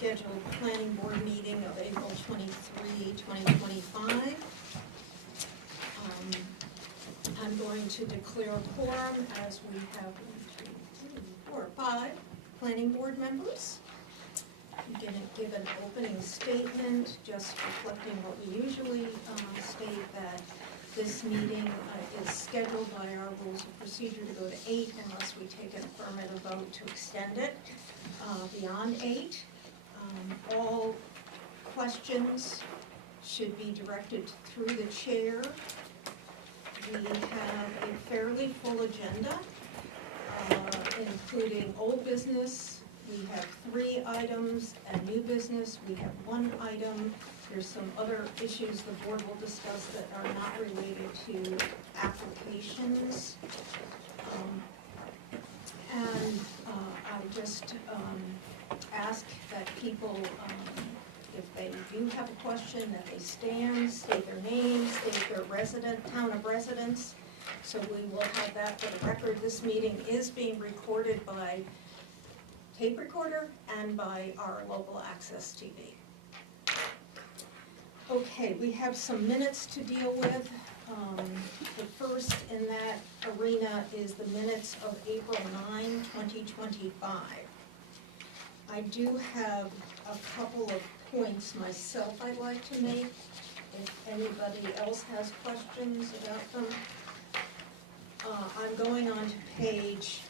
scheduled planning board meeting of April 23, 2025. I'm going to declare a quorum as we have 5 planning board members. I'm going to give an opening statement, just reflecting what we usually state, that this meeting is scheduled by our rules of procedure to go to 8 unless we take an affirmative vote to extend it beyond 8. All questions should be directed through the chair. We have a fairly full agenda, including old business. We have 3 items, and new business, we have 1 item. There's some other issues the board will discuss that are not related to applications. I just ask that people, if they do have a question, that they stand, state their name, state their town of residence. So we will have that for the record. This meeting is being recorded by tape recorder and by our local access TV. Okay, we have some minutes to deal with. The first in that arena is the minutes of April 9, 2025. I do have a couple of points myself I'd like to make. If anybody else has questions about them. I'm going on to page,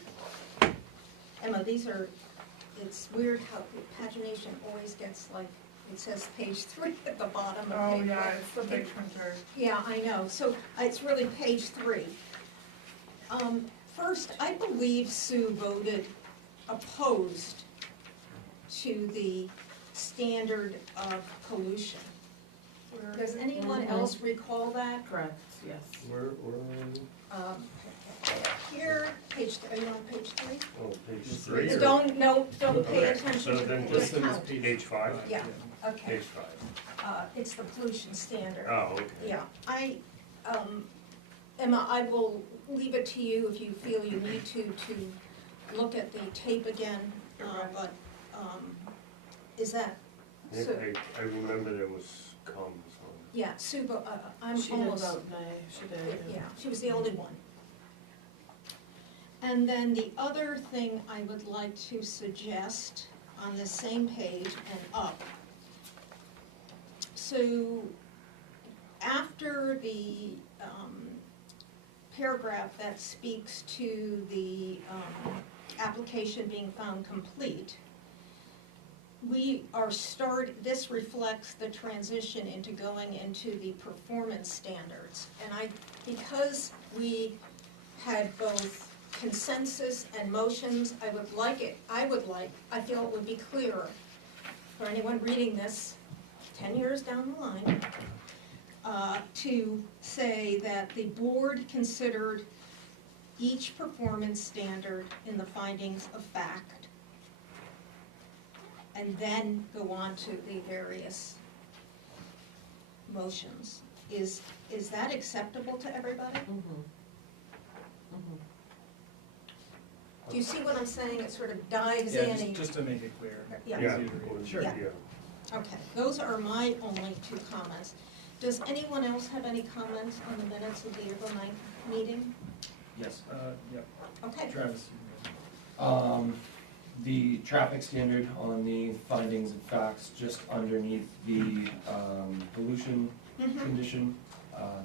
Emma, it's weird how the pagination always gets like, it says page 3 at the bottom of page 1. Oh yeah, it's the big printer. Yeah, I know. So it's really page 3. First, I believe Sue voted opposed to the standard of pollution. Does anyone else recall that? Correct, yes. Where are we? Here, are you on page 3? Oh, page 3. Don't pay Okay, attention so to then the this count. is page 5? Yeah, okay. Page 5. It's the pollution standard. Oh, okay. Yeah, Emma, I will leave it to you if you feel you need to look at the tape again, but is that, so, I remember there was comms on. yeah, Sue, I'm She did almost, vote nay, she did. yeah, she was the only one. And then the other thing I would like to suggest on the same page and up. So after the paragraph that speaks to the application being found complete, this reflects the transition into going into the performance standards. And because we had both consensus and motions, I feel it would be clearer for anyone reading this 10 years down the line, to say that the board considered each performance standard in the findings of fact, and then go on to the various motions. Is that acceptable to everybody? Mm-hmm. Mm-hmm. Do you see what I'm saying? It sort of dives Yeah, in. just to make it clear. Yeah. Yeah, Easy to read. sure, Yeah. yeah. Okay, those are my only 2 comments. Does anyone else have any comments on the minutes of the April 9th meeting? Yes, yep. Okay. Travis, you can go. The traffic standard on the findings and facts, just underneath the pollution Mhm. condition,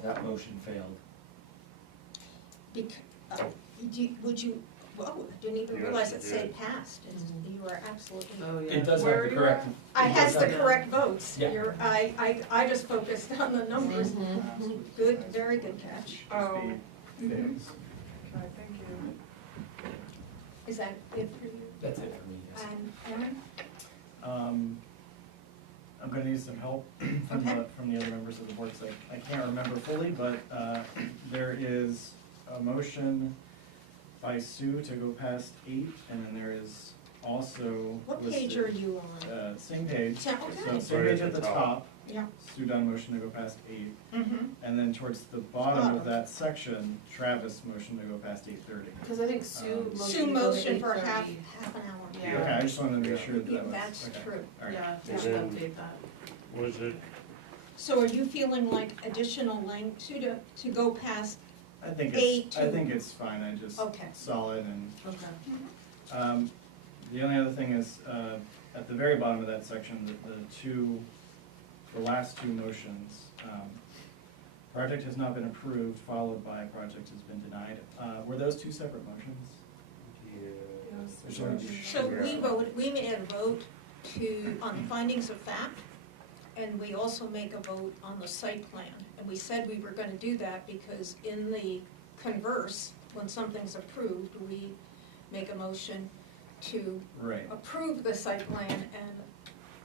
that motion failed. I didn't even Yes, realize it it said did. passed. Mhm. You are absolutely. Oh yeah. It does Where have are the you correct. at? I it has does the have correct votes. Yeah. I just focused on the numbers. Mhm. Good, very good catch. Oh. Speed, Mhm. phase. Okay, thank you. Is that good for you? That's it for me, yes. And Aaron? I'm gonna need some help from the other members of the board, because I can't remember fully, but there is a motion by Sue to go past 8, and then there is also What listed. page are you on? Same page. So- So okay. same page at the top, Yeah. Sue Dunn motion to go past 8. Mm-hmm. And then towards the bottom Bottom. of that section, Travis motion to go past 8:30. Because I think Sue motioned Sue to go to motion for 8:30. half an hour. Yeah. Okay, I just wanted to make Yeah. sure that that was, That's okay. true. All right. Yeah, we And should then- update that. Was it, So are you feeling like additional length to go past? I think Eight it's, I to- think it's fine, I just Okay. saw it and, Okay. the only other thing is, at the very bottom of that section, the last two motions, project has not been approved, followed by project has been denied. Were those two separate motions? yeah, There's only two. So Yeah. we made a vote on the findings of fact, and we also make a vote on the site plan. And we said we were gonna do that because in the converse, when something's approved, we make a motion to Right. approve the site plan and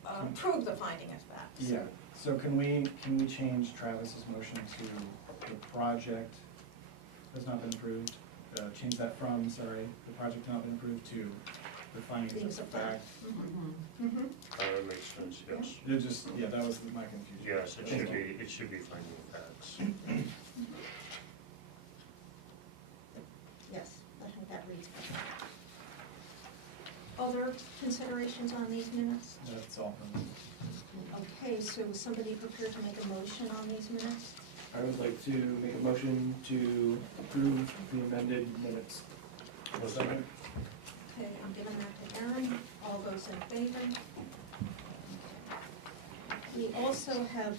approve the finding of fact. Yeah, so can we change Travis's motion to the project has not been approved? Change that from, sorry, the project has not been approved to the findings Findings of of fact. fact. Mhm. Mm-hmm. that makes sense, yes. It just, yeah, that was my confusion. Yes, it should be finding facts. Yes, I think that reads better. Other considerations on these minutes? That's all from me. Okay, so is somebody prepared to make a motion on these minutes? I would like to make a motion to approve the amended minutes. Second. Okay, I'm giving that to Aaron. All those in favor? We also have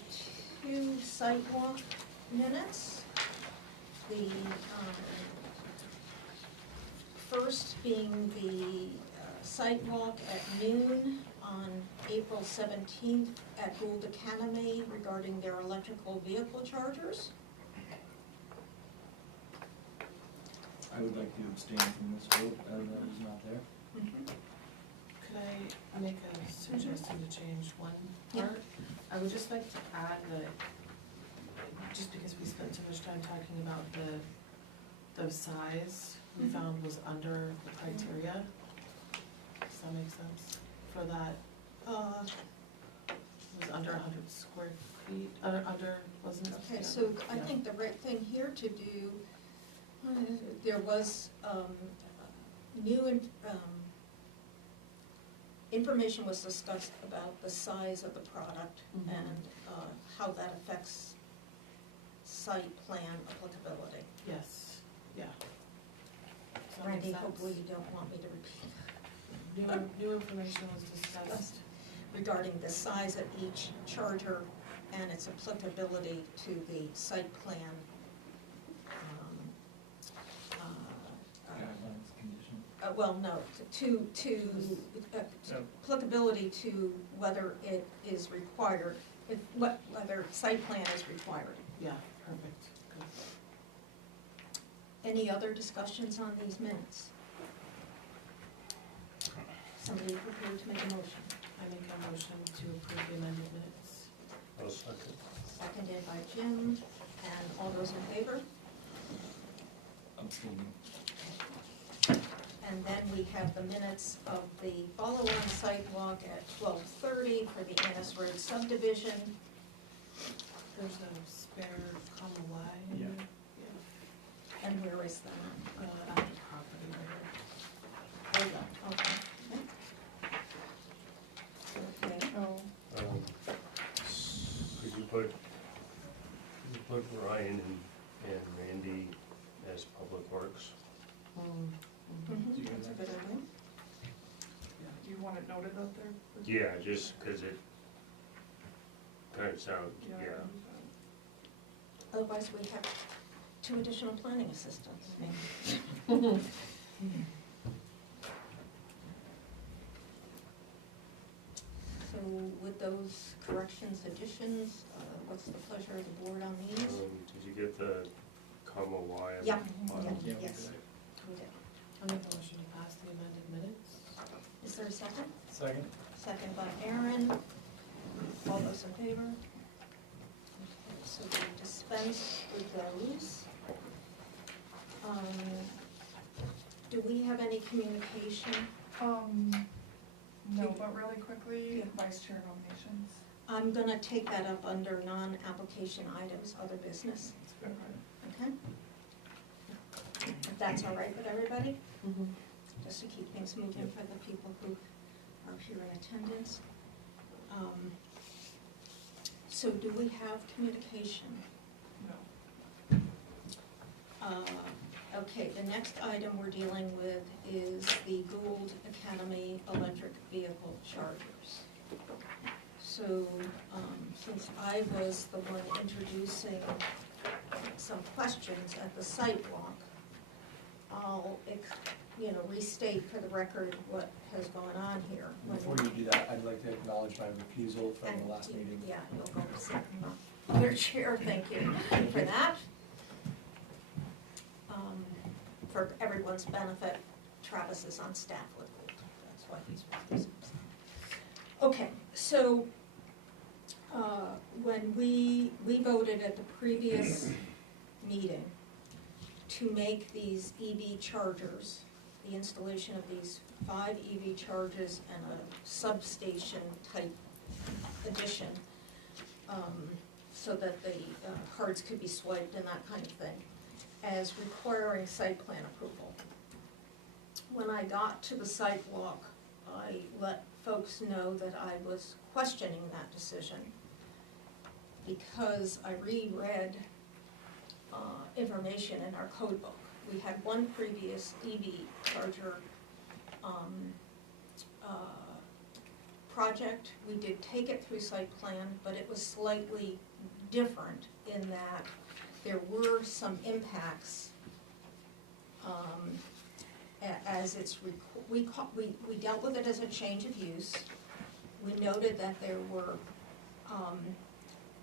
two sidewalk minutes. The first being the sidewalk at noon on April 17th at Gould Academy regarding their electrical vehicle chargers. I would like to abstain from this vote, as I was not there. Could I make a suggestion to change one Yeah. part? I would just like to add that, just because we spent so much time talking about the size we Mhm. found was under the criteria. Does that make sense? For that, it was under 100 square feet, under, wasn't it? Okay, Yeah. so I Yeah. think the right thing here to do, there was information was discussed about the size of the product Mhm. and how that affects site plan applicability. Yes, yeah. Does that make Randy, sense? hopefully you don't want me to repeat New information was discussed. regarding the size of each charger and its applicability to the site plan. Guidelines, conditions. Well, no, to applicability to whether it is required, whether site plan is required. Yeah, perfect, good. Any other discussions on these minutes? Somebody prepared to make a motion? I make a motion to approve the amended minutes. I'll second. Seconded by Jim, and all those in favor? Abstaining. And then we have the minutes of the follow-on sidewalk at 12:30 for the Annis Road subdivision. There's a spare comma Y in Yeah. there. And where is that? Yeah, after property right here. Oh, yeah, okay. Okay. Could you put Ryan and Randy as Public Works? Mhm, that's a good idea. You want it noted out there? Yeah, just because it kind of sounds, yeah. Otherwise, we have two additional planning assistants. So with those corrections, additions, what's the pleasure of the board on these? Did you get the comma Y? on Yeah. the bottom? Yeah, we Yes. did it. We did. I'll make a motion to pass the amended minutes. Is there a second? Second? Second by Aaron. All those in favor? Okay, so we dispense with those. Do we have any communication No, but really quickly, Yeah. vice chair nominations. I'm gonna take that up under non-application items, other business, okay? If that's all right with everybody, just to keep things moving for the people who are here in attendance. So do we have communication? No. Okay, the next item we're dealing with is the Gould Academy electric vehicle chargers. So, since I was the one introducing some questions at the site walk, I'll, restate for the record what has gone on here. Before you do that, I'd like to acknowledge my refusal from And the last meeting. Yeah, you'll go sit in the other chair, thank you for that. For everyone's benefit, Travis is on staff with Gould, that's why he's refusing. Okay, so, when we voted at the previous meeting to make these EV chargers, the installation of these 5 EV chargers and a substation type addition, so that the cards could be swiped and that kind of thing, as requiring site plan approval. When I got to the site walk, I let folks know that I was questioning that decision because I reread information in our code book. We had one previous EV charger project. We did take it through site plan, but it was slightly different in that there were some impacts as it's, we dealt with it as a change of use. We noted that there were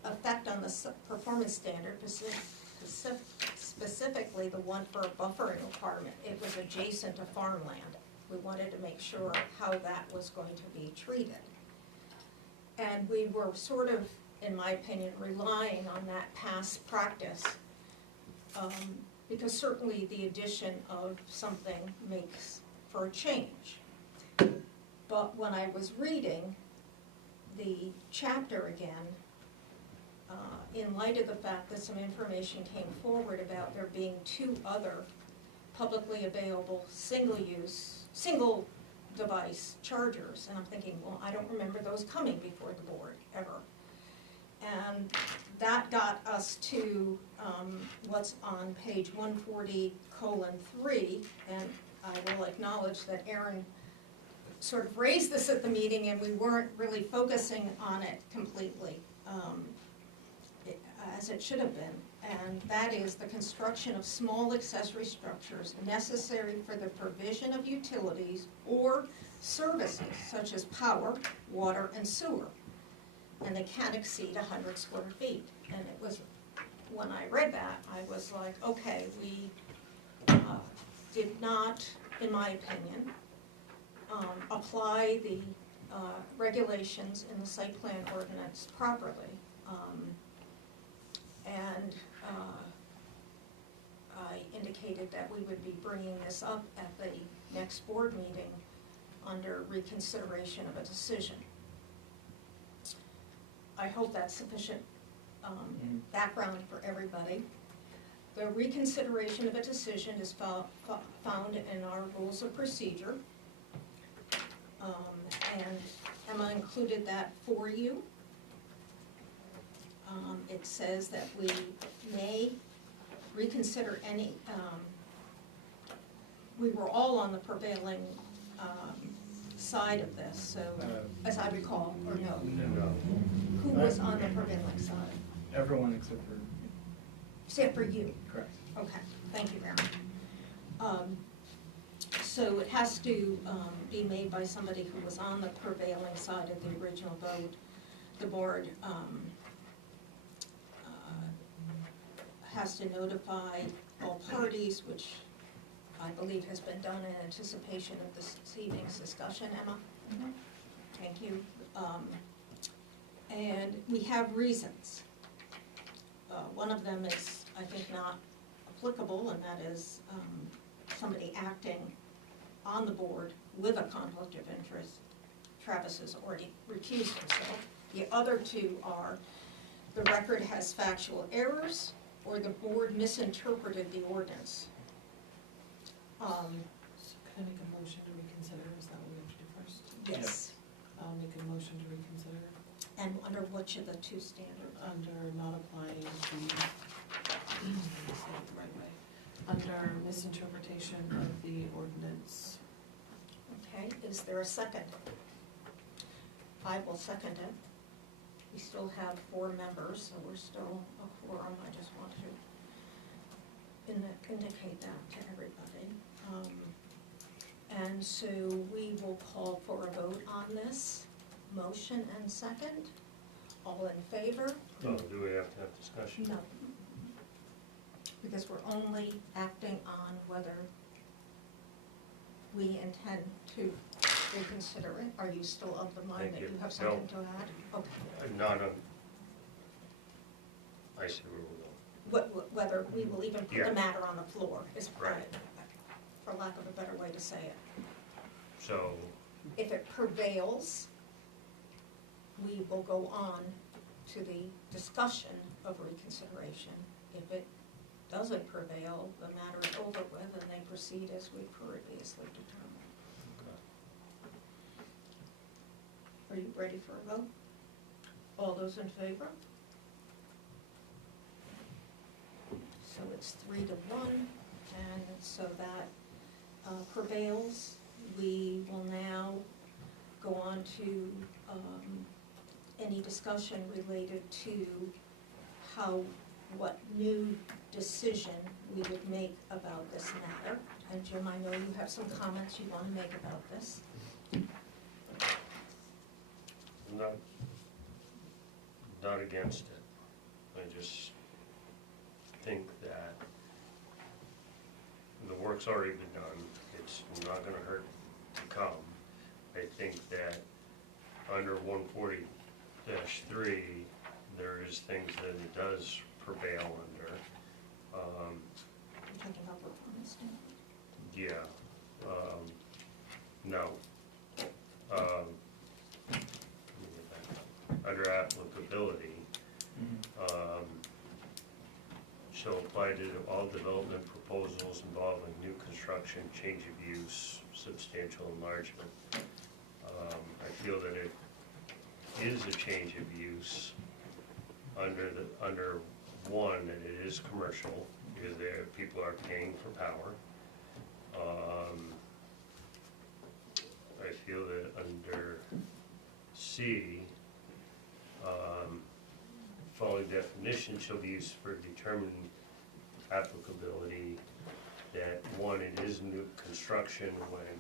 effect on the performance standard, specifically the one for a buffering requirement. It was adjacent to farmland. We wanted to make sure how that was going to be treated. And we were sort of, in my opinion, relying on that past practice, because certainly the addition of something makes for a change. But when I was reading the chapter again, in light of the fact that some information came forward about there being 2 other publicly available single device chargers, and I'm thinking, well, I don't remember those coming before the board ever. And that got us to what's on page 140:3, and I will acknowledge that Aaron sort of raised this at the meeting and we weren't really focusing on it completely, as it should have been. And that is the construction of small accessory structures necessary for the provision of utilities or services such as power, water, and sewer. And they can't exceed 100 square feet. And it was, when I read that, I was like, okay, we did not, in my opinion, apply the regulations in the site plan ordinance properly. And I indicated that we would be bringing this up at the next board meeting under reconsideration of a decision. I hope that's sufficient background for everybody. The reconsideration of a decision is found in our rules of procedure. And Emma included that for you. It says that we may reconsider any, we were all on the prevailing side of this, so, as I recall, or no? No. Who was on the prevailing side? Everyone except for, Except for you. correct. Okay, thank you, Aaron. So it has to be made by somebody who was on the prevailing side of the original vote. The board has to notify all parties, which I believe has been done in anticipation of this evening's discussion, Emma. Mm-hmm. Thank you. And we have reasons. One of them is, I think, not applicable, and that is somebody acting on the board with a conflict of interest. Travis has already recused himself. The other two are, the record has factual errors, or the board misinterpreted the ordinance. So can I make a motion to reconsider, is that what we have to do first? Yes, I'll make a motion to reconsider and under which of the two standards? under not applying the, say it the right way, under misinterpretation of the ordinance. Okay, is there a second? I will second it. We still have 4 members, so we're still a quorum. I just want to indicate that to everybody. And so we will call for a vote on this. Motion and second. All in favor? Oh, do we have to have discussion? No. Because we're only acting on whether we intend to reconsider it. Are you still of the mind Thank that you. you have something to add? Okay. Not on, I see where we're going. Whether we will even put Yeah. the matter on the floor is, Right. for lack of a better way to say it. So, If it prevails, we will go on to the discussion of reconsideration. If it doesn't prevail, the matter is over with and they proceed as we previously determined. Are you ready for a vote? All those in favor? So it's 3-1, and so that prevails. We will now go on to any discussion related to what new decision we would make about this matter. And Jim, I know you have some comments you want to make about this. not against it. I just think that the work's already been done. It's not gonna hurt to come. I think that under 140-3, there is things that it does prevail under. You're talking about performance standards. Yeah, no. Let me get back up. Under applicability, shall apply to all development proposals involving new construction, change of use, substantial enlargement. I feel that it is a change of use under one, that it is commercial, because people are paying for power. I feel that under C, following definition shall be used for determining applicability, that one, it is new construction when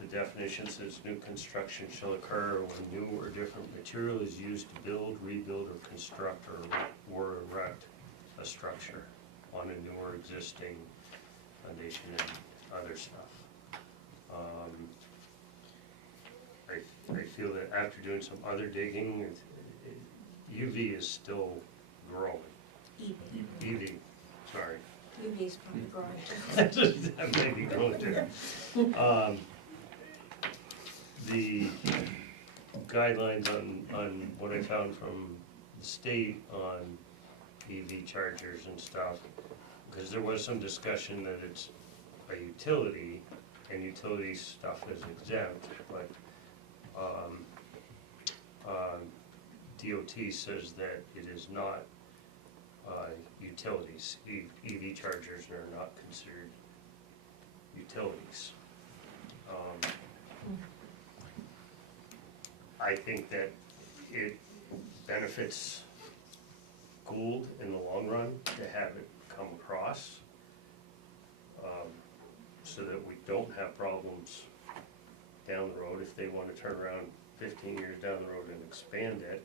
the definition says new construction shall occur when new or different material is used to build, rebuild, or construct or erect a structure on a new or existing foundation and other stuff. I feel that after doing some other digging, UV is still growing. EV, sorry. UV's probably growing too. That may be growing too. The guidelines on what I found from the state on EV chargers and stuff, because there was some discussion that it's a utility, and utility stuff is exempt, but DOT says that it is not utilities. EV chargers are not considered utilities. I think that it benefits Gould in the long run to have it come across, so that we don't have problems down the road if they want to turn around 15 years down the road and expand it,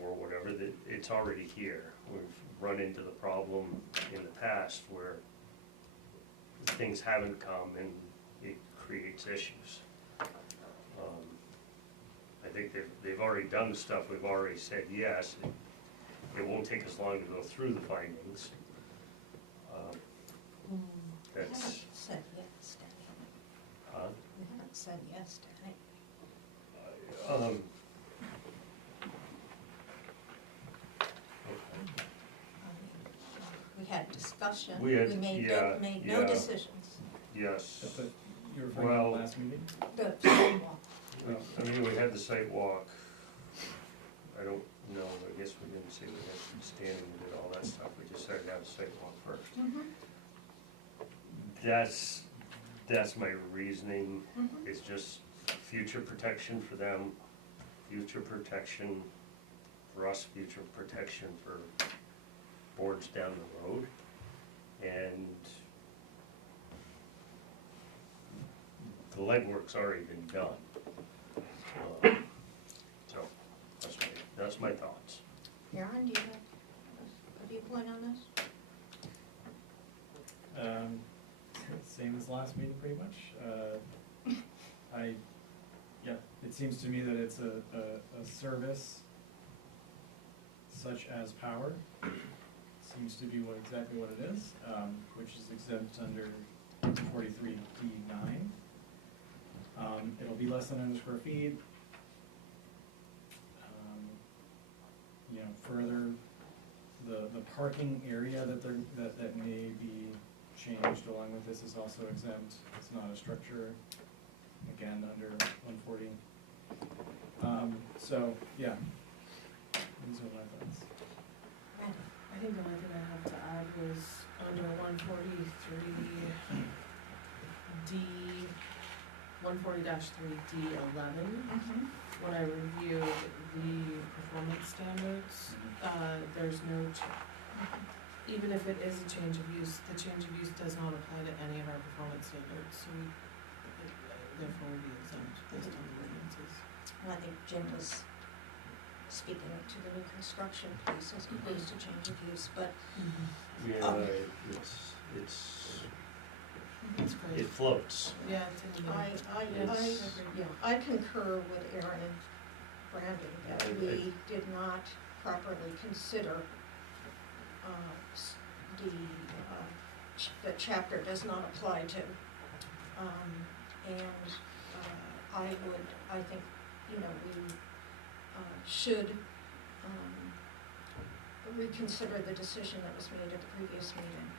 or whatever, that it's already here. We've run into the problem in the past where things haven't come and it creates issues. I think they've already done the stuff, we've already said yes. It won't take us long to go through the findings. I That's, haven't said yes. said yes to any. We had discussion, We had- made yeah, made no yeah. decisions. Yes, At the, you're referring to the Well- last meeting? The sidewalk. I mean, we had the site walk. I don't know, I guess we didn't say we had standing and did all that stuff, we just started to have a site walk first. Mhm, That's my reasoning, mhm. it's just future protection for them, future protection for us, future protection for boards down the road. And the legwork's already been done. So, that's my thoughts. Aaron, do you have a viewpoint on this? Same as last meeting, pretty much. It seems to me that it's a service such as power, seems to be exactly what it is, which is exempt under 43D9. It'll be less than 100 square feet. Further, the parking area that may be changed along with this is also exempt. It's not a structure, again, under 140. So, yeah, these are my thoughts. Randy? I think the only thing I have to add was under 140-3D11, when I reviewed the performance standards, there's no, even if it is a change of use, the change of use does not apply to any of our performance standards, so therefore would be exempt based on the ordinances. Well, I think Jim was speaking to the new construction piece as opposed to change of use, but Yeah, Oh. That's great. it floats. Yeah, it's in the. I concur with Aaron and Brandon that we did not properly consider the chapter does not apply to. I think, we should reconsider the decision that was made at the previous meeting.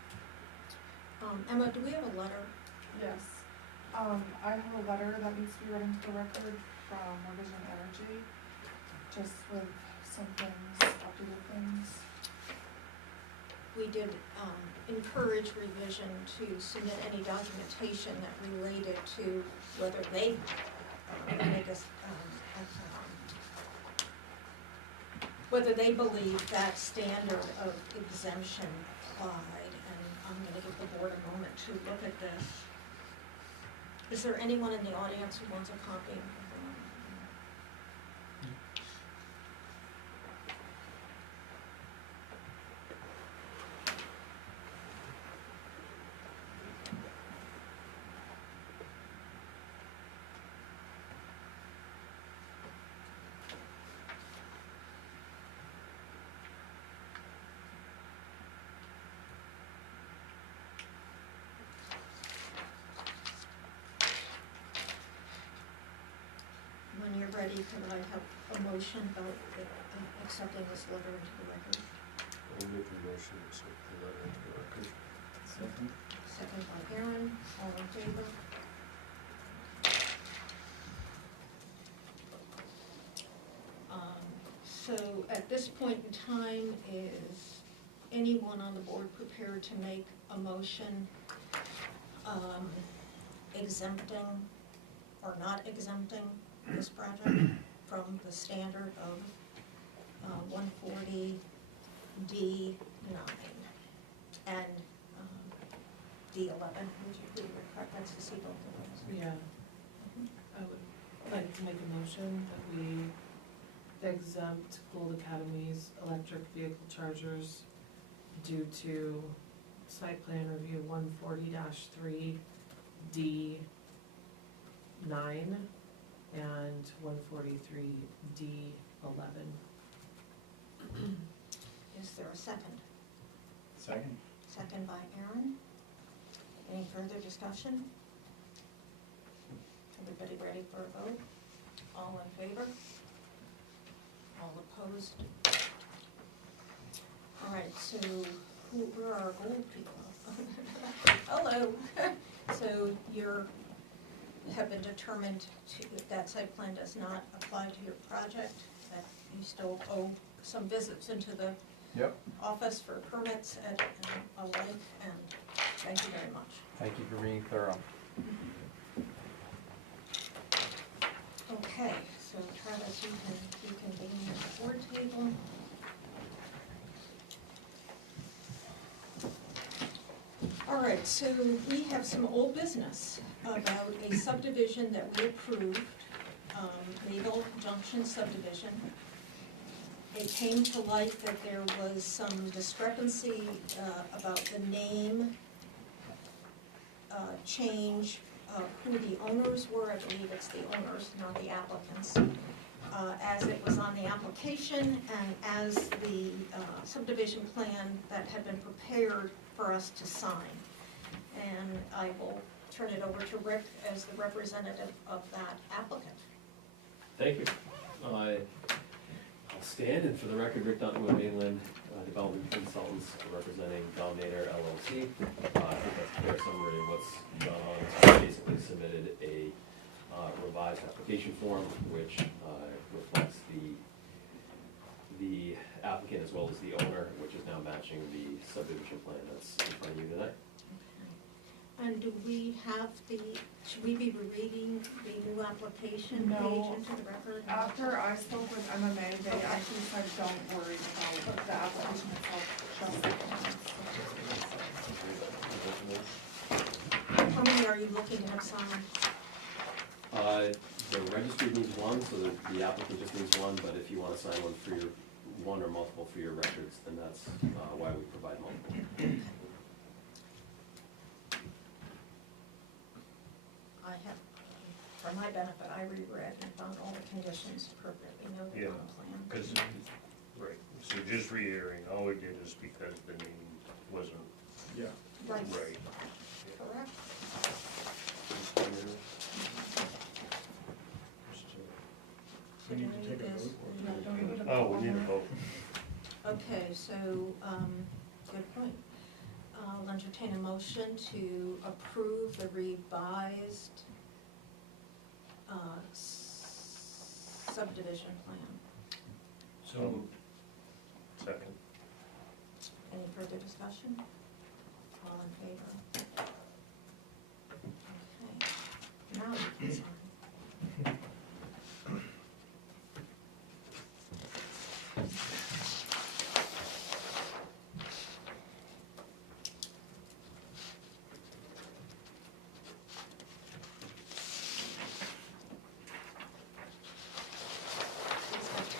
Emma, do we have a letter? Yes. I have a letter that needs to be read into the record from Revision Energy, just with some things, updated things. We did encourage Revision to submit any documentation that related to whether they make us, whether they believe that standard of exemption applied, and I'm gonna give the board a moment to look at this. Is there anyone in the audience who wants a copy of the When you're ready, could I have a motion about accepting this letter into the record? I'll make a motion to accept the letter into the record. Second. Second by Aaron, all in favor? So at this point in time, is anyone on the board prepared to make a motion exempting or not exempting this project from the standard of 140D9 and D11? Would you preference to see both of those? Yeah, I would like to make a motion that we exempt Gold Academy's electric vehicle chargers due to site plan review 140-3D9 and 143D11. Is there a second? Second. Second by Aaron. Any further discussion? Everybody ready for a vote? All in favor? All opposed? All right, so where are our gold people? Hello. So have been determined if that site plan does not apply to your project, that you still owe some visits into the Yep. office for permits and a like, and thank you very much. Thank you for being thorough. Okay, so Travis, you can be at the board table. All right, so we have some old business about a subdivision that we approved, Maple Junction subdivision. It came to light that there was some discrepancy about the name change, who the owners were. I believe it's the owners, not the applicants, as it was on the application and as the subdivision plan that had been prepared for us to sign. And I will turn it over to Rick as the representative of that applicant. Thank you. I'll stand, and for the record, Rick Dunton with Mainland Development Consultants representing Dominator LLC. I think that's a fair summary of what's gone on. So we basically submitted a revised application form, which reflects the applicant as well as the owner, which is now matching the subdivision plan that's in front of you tonight. And do we have should we be reading the new application No. page into the record? After I spoke with MMA, they actually said don't worry about the application itself, just the plans. How many are you looking to have signed? The registry needs one, so the applicant just needs one, but if you want to sign one or multiple for your records, then that's why we provide multiple. I have, for my benefit, I reread and found all the conditions appropriately noted on the plan. Because, right, so just reiterating, all we did is because the name wasn't Yeah. Right. right. Correct. We need to take a Is- vote. Yeah, don't need to Oh, vote we on need a that. vote. Okay, so, good point. I'll entertain a motion to approve the revised subdivision plan. So, second. Any further discussion? All in favor? Okay, now you can sign.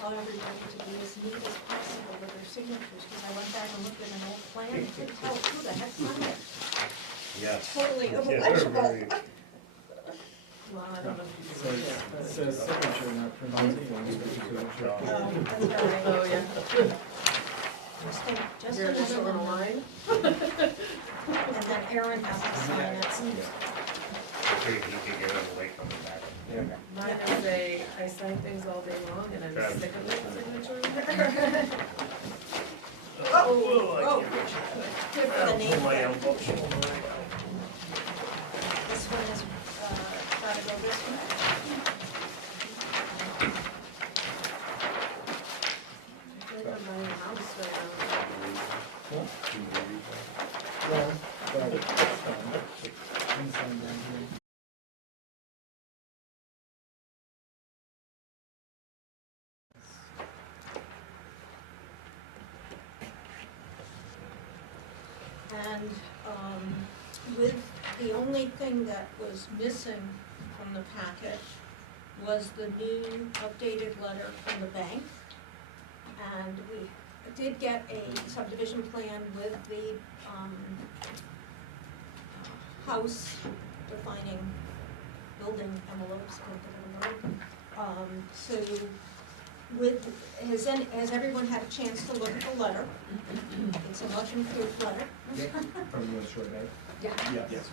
Tell everybody to be as neat as possible with their signatures, because I went back and looked at an old plan, and couldn't tell who the heck signed it. Yes. Totally Yeah, illegible. very- Well, I don't know if you So can see it, but. it says signature, not printed. Oh, that's all right. Oh, yeah. Just You're just another on a one. line? And then Aaron has to sign it. I figured he could get on the lake on the back. Mine is I sign things all day long and I'm Travis. sick of the signature. Oh, good for the name. My elbow. This one is, gotta go this way. I feel like I'm buying a house right now. Well, but it's fine. Inside down here. And with, the only thing that was missing from the packet was the new updated letter from the bank. And we did get a subdivision plan with the house defining building envelopes, so has everyone had a chance to look at the letter? It's a much improved letter. From the short day? Yeah. Yes.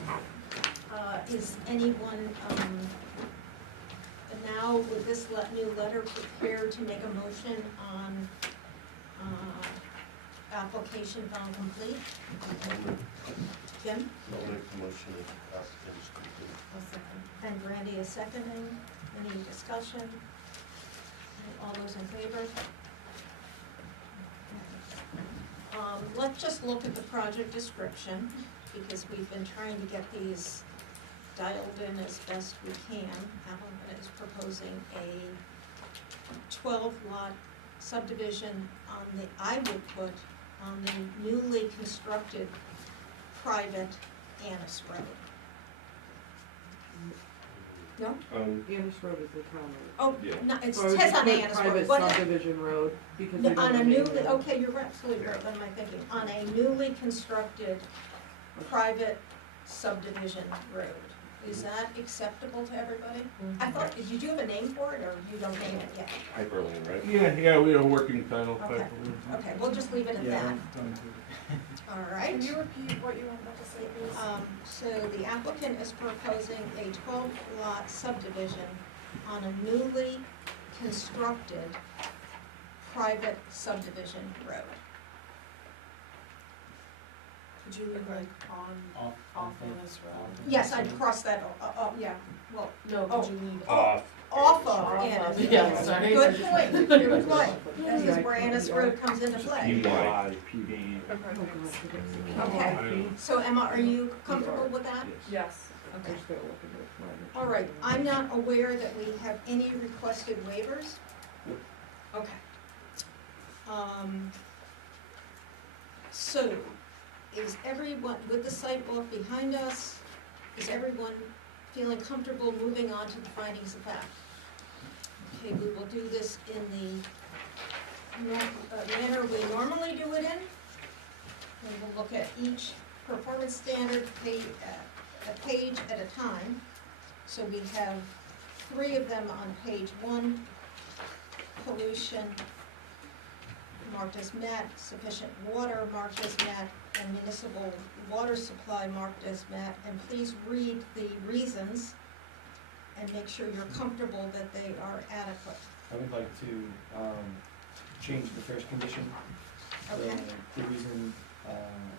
Is anyone now with this new letter prepared to make a motion on, application found complete? Jim? I'll make the motion that the applicant is complete. I'll second. And Brandy is seconding. Any discussion? All those in favor? Let's just look at the project description, because we've been trying to get these dialed in as best we can. Applicant is proposing a 12-lot subdivision on the, I would put, on the newly constructed private Annis Road. No? Annis Road is the town road. Oh, Yeah. no, it So I would says just on put Annis Road. private What- subdivision road, because No, we don't on a have any newly, road. okay, you're absolutely right, what am I thinking? On a newly constructed private subdivision road. Is that acceptable to everybody? I thought, did you have a name for it, or you don't name it yet? Hyperlane, right? Yeah, we have a working title. Okay. Okay, we'll just leave it at Yeah, that. don't include it. All right. Can you repeat what you were about to say, please? So the applicant is proposing a 12-lot subdivision on a newly constructed private subdivision road. Could you leave like on, off Annis Road? Yes, I'd cross that, yeah, well, No, Oh. could you leave Off. off of Off Annis. of, yeah, sorry. Good point, good point. This is where Annis Road comes into play. PD. Okay, so Emma, are you comfortable with that? Yes. I Okay. just gotta look into it tomorrow. All right, I'm not aware that we have any requested waivers. Okay. So, is everyone, with the sidewalk behind us, is everyone feeling comfortable moving on to the findings of fact? Okay, we will do this in the manner we normally do it in. We will look at each performance standard a page at a time. So we have 3 of them on page 1. Pollution marked as met, sufficient water marked as met, and municipal water supply marked as met. And please read the reasons and make sure you're comfortable that they are adequate. I would like to, change the first condition. Okay. The reason,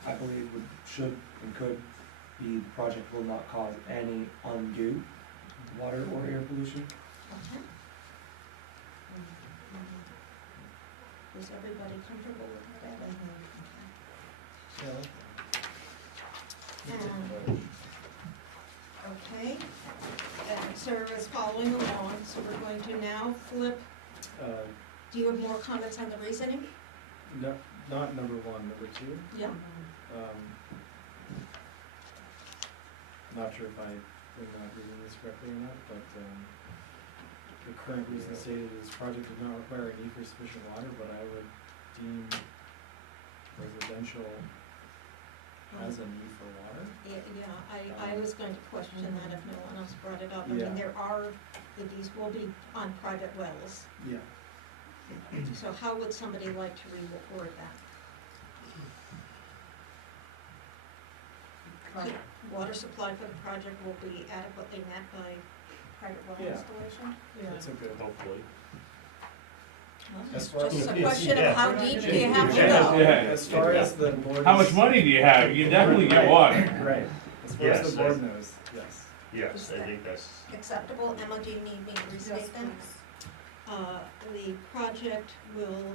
I believe should and could be the project will not cause any undue water or air pollution. Okay. Is everybody comfortable with that? And, okay, and Sarah is following along, so we're going to now flip. Do you have more comments on the reasoning? No, not number 1, number 2. Yeah. Not sure if I'm not reading this correctly or not, but the current reason stated is project does not require a need for sufficient water, but I would deem residential has a need for water. Yeah, I was going to question that if no one else brought it up. I Yeah. mean, these will be on private wells. Yeah. So how would somebody like to reword that? Water supply for the project will be adequately met by private well Yeah. installation? Yeah. That's a good, Hopefully. Well, As it's far as- just a question Yeah. of how deep do you have to Yeah. go? Yeah. as far as the board. How is- much money do you have? You definitely get water. Right, as far Yes, as the board knows, yes. Yes, I think that's, Acceptable? Emma, do you need me to Yes, restate that? please. The project will,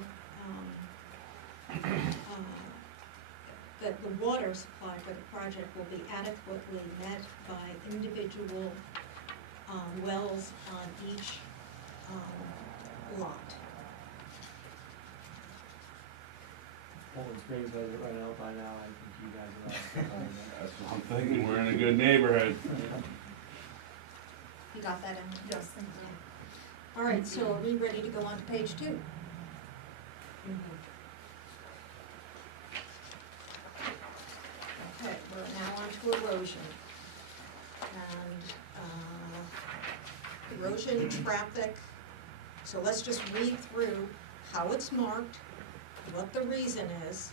that the water supply for the project will be adequately met by individual wells on each lot. Poland Springs does it right out by now, I think you guys are. That's what I'm thinking, we're in a good neighborhood. You got that, Emma? Yes, thank you. All right, so are we ready to go on to page 2? Okay, we're now on to erosion. And erosion, traffic, so let's just read through how it's marked, what the reason is,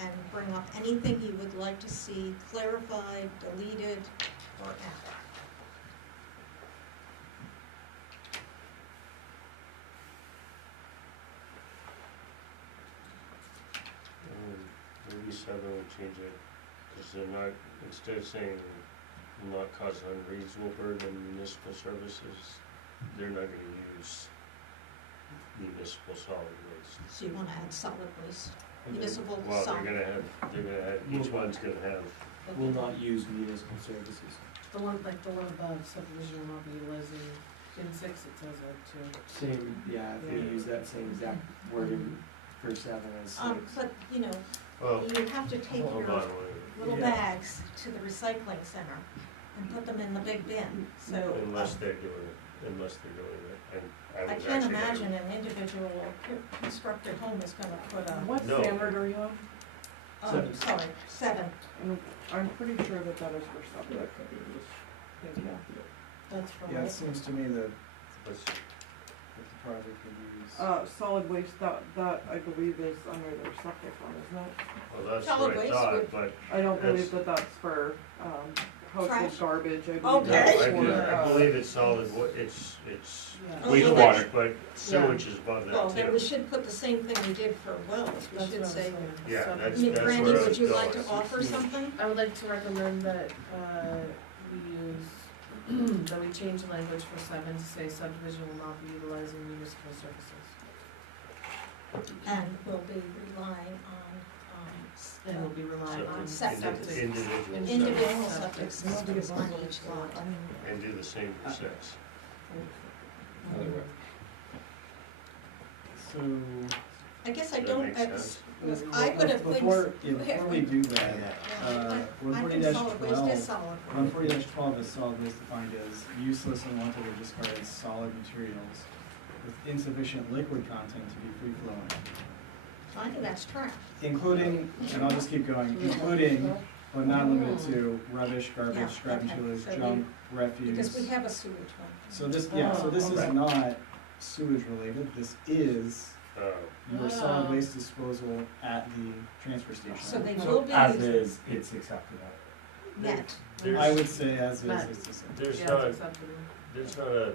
and bring up anything you would like to see clarified, deleted, or added. 57, we change it, because they're not, instead of saying will not cause unreasonable burden on municipal services, they're not gonna use municipal solid waste. So you wanna add solid waste, Okay. municipal Well, solid. they're gonna have, each one's gonna have, Will not use municipal services. The one, like the one above, subdivision will not be utilizing, in 6 it says that too. Same, yeah, if you Yeah. use that same exact wording for 7 as 6. But, you know, well, you have to take hold your on, wait. little Yeah. bags to the recycling center and put them in the big bin, so. Unless they're doing it, and I was I actually. can't imagine an individual constructed home is gonna put a, What No. standard are you on? sorry, 7. I'm pretty sure that that is for septic. Thank you. That's for Yeah, it what? seems to me that What's- if the project would use. Solid waste, that I believe is under their septic one, isn't it? Well, that's Solid what I waste thought, would- but, I don't believe That's- that that's for, household Trash? garbage, I believe no, Okay. that's I for, believe it's solid, it's Yeah. Oh, Wastewater. but sewage is above Well, that then too. we should put the same thing we did for wells, we That's what I should was say, saying. Yeah, Sub- that's Randy, where I would was you like to going. offer something? I would like to recommend that, we use, that we change the language for 7 to say subdivision will not be utilizing municipal services. And we'll be relying on, And we'll be relying So, on septic. septic. Individual individual Septic. septic systems on each lot. And do the same for 6. Other way. So, I guess I That don't, makes sense. I would have things. before we do that, I one think solid waste is 40-12, solid. 140-12 is solid waste defined as useless, unwanted, or discarded solid materials with insufficient liquid content to be free flowing. I think that's trash. Including, and I'll just keep going, including, but not limited to rubbish, Yeah, garbage, scrap okay. materials, So junk, refuse. Because we have a sewage one. So this, yeah, so this is Okay. not sewage related, this is your solid Oh. waste disposal at the transfer station. So they So will be as used is, it's acceptable. net. There's- I would say as is, Matt. it's the same. There's Yeah, not, it's acceptable. there's not a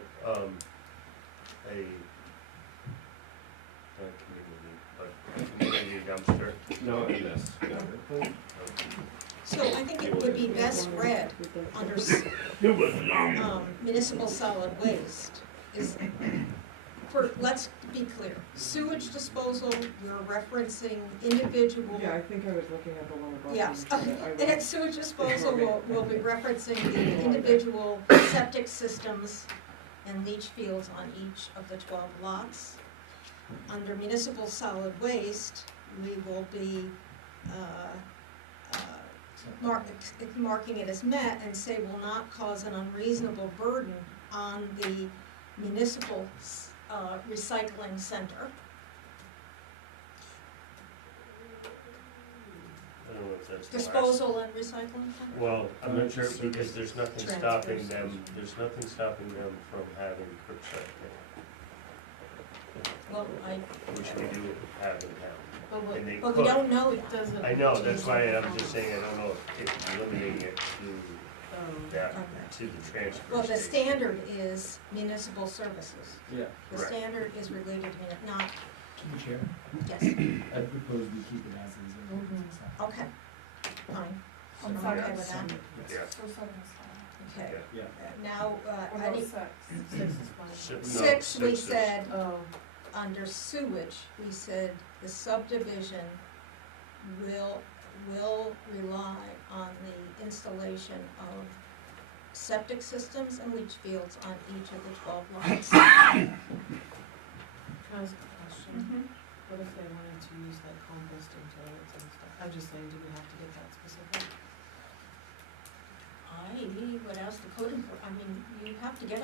community dumpster. No, in this, yeah. So I think it would be best read under municipal solid waste is, let's be clear, sewage disposal, we're referencing individual. yeah, I think I was looking at the one above. Yes, and I was- and sewage disposal will be referencing the individual septic systems and leach fields on each of the 12 lots. Under municipal solid waste, we will be marking it as met and say will not cause an unreasonable burden on the municipal recycling center. I don't know if that's the last. Disposal and recycling center? Well, I'm not sure because there's nothing Transfer stopping station. them, from having curbside pickup, Well, which we do have in town. But And they but we could. don't know it that. doesn't. I know, that's change why the I'm just saying, I don't know if limiting it to that, Okay. to the transfer Well, the station. standard is municipal services. Yeah. The Correct. standard is related to, not, To the chair, yes, I propose we keep it as is. Mhm. okay, fine. On I'm seven. okay with that. Yeah. So 7 is fine. Okay. Yeah. Now, What any, about 6? 6 is fine. No, 6, we is- said, Oh, under sewage, we said the subdivision will rely on the installation of septic systems and leach fields on each of the 12 lots. can I ask a question? Mhm. What if they wanted to use like composting toilets and stuff? I'm just saying, do we have to get that specific? I would ask the code I mean, you have to get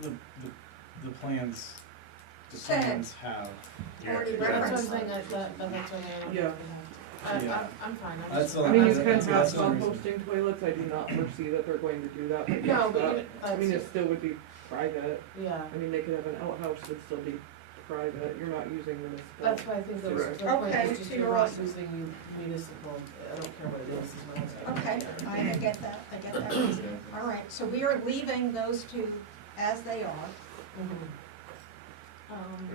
The plans, Said. have, Yeah. already Yeah. That's what I'm referenced. saying, that's what I don't know if we Yeah. have to. Yeah. I'm fine, I'm That's just. all I mean, you That's- can have that's the reason. composting toilets, I do not foresee that they're going to do that, but No, yes, but that, you, I mean, it that's, still would be private, yeah, I mean, they could have an outhouse that'd still be private, you're not using municipal. that's why I think the Correct. point Okay, is just so you're you're not also- using municipal, I don't care what it is what I'm saying. Okay, I get that reason. All right, so we are leaving those two as they are. Mhm. Um,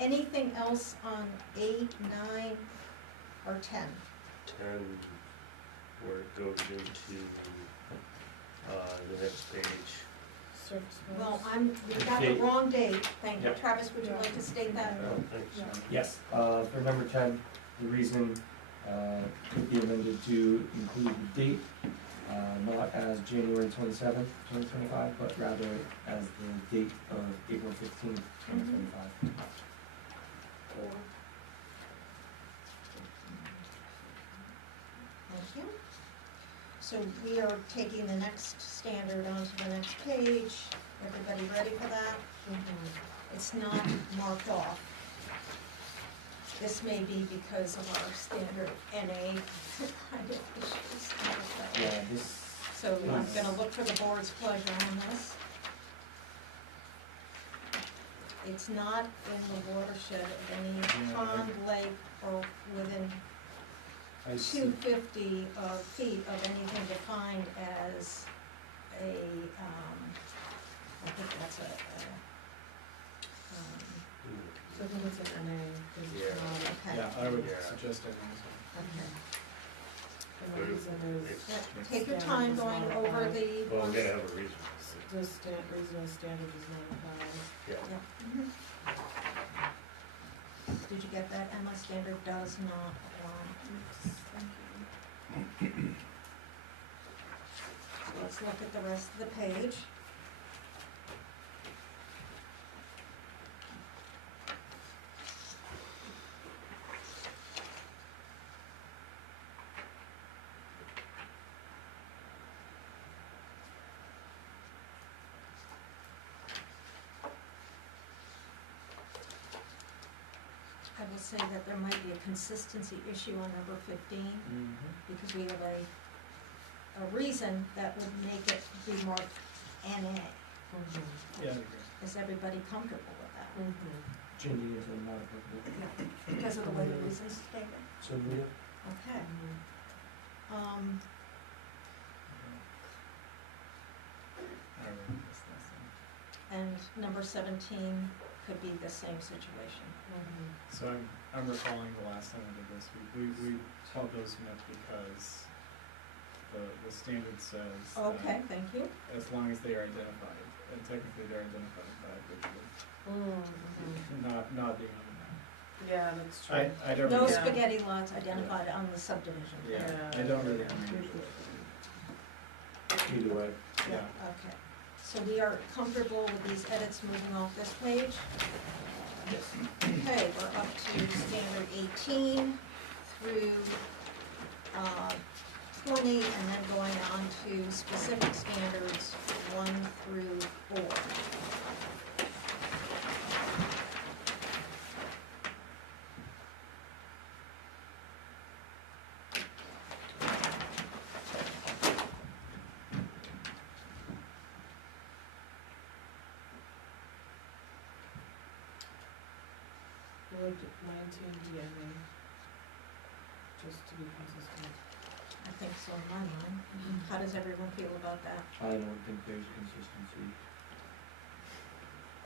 anything else on 8, 9, or 10? 10, where it goes into, the next page. Surface Well, wells. we got the Date. wrong date, thank you. Yeah. Travis, would you like to state that? I don't think so. Yes, for number 10, the reasoning would be amended to include the date, not as January 27th, 2025, but rather as the date of April 15th, 2025. Thank you. So we are taking the next standard onto the next page. Everybody ready for that? It's not marked off. This may be because of our standard NA kind of issues. Yeah, this, So I'm gonna look for the board's pleasure on this. It's not in the watershed of any pond, lake, or within I see. 250 feet of anything defined as a, I think that's So I think it's an NA, because it's Yeah. not, okay. Yeah, I would Yeah. suggest I also. Okay. and the reason is, It's- Yeah, take your time going over the Well, we ones. gotta have a reason. the reason standard is not applied. Yeah. Mhm. Did you get that? Emma, standard does not apply. Thank you. Let's look at the rest of the page. I will say that there might be a consistency issue on number 15, because we have a reason that would make it be marked NA. Yeah, I agree. Is everybody comfortable with that? changing it to not applicable. Yeah, because of the way the reason's stated. So, Rita? Okay. Um, I remember this last time. and number 17 could be the same situation. So I'm recalling the last time we did this, we held those met because the standard says Okay, that thank you. as long as they are identified, and technically they're identified by visually, not being on the map. Yeah, that's true. I don't. No really- Yeah. spaghetti lots identified on the subdivision. Yeah, Yeah. I don't really agree with it. Either way. Yeah. Okay, so we are comfortable with these edits moving off this page? Yes. Okay, we're up to standard 18 through 20, and then going on to specific standards 1 through 4. Would 19 be NA? Just to be consistent. I think so in my mind. How does everyone feel about that? I don't think there's consistency.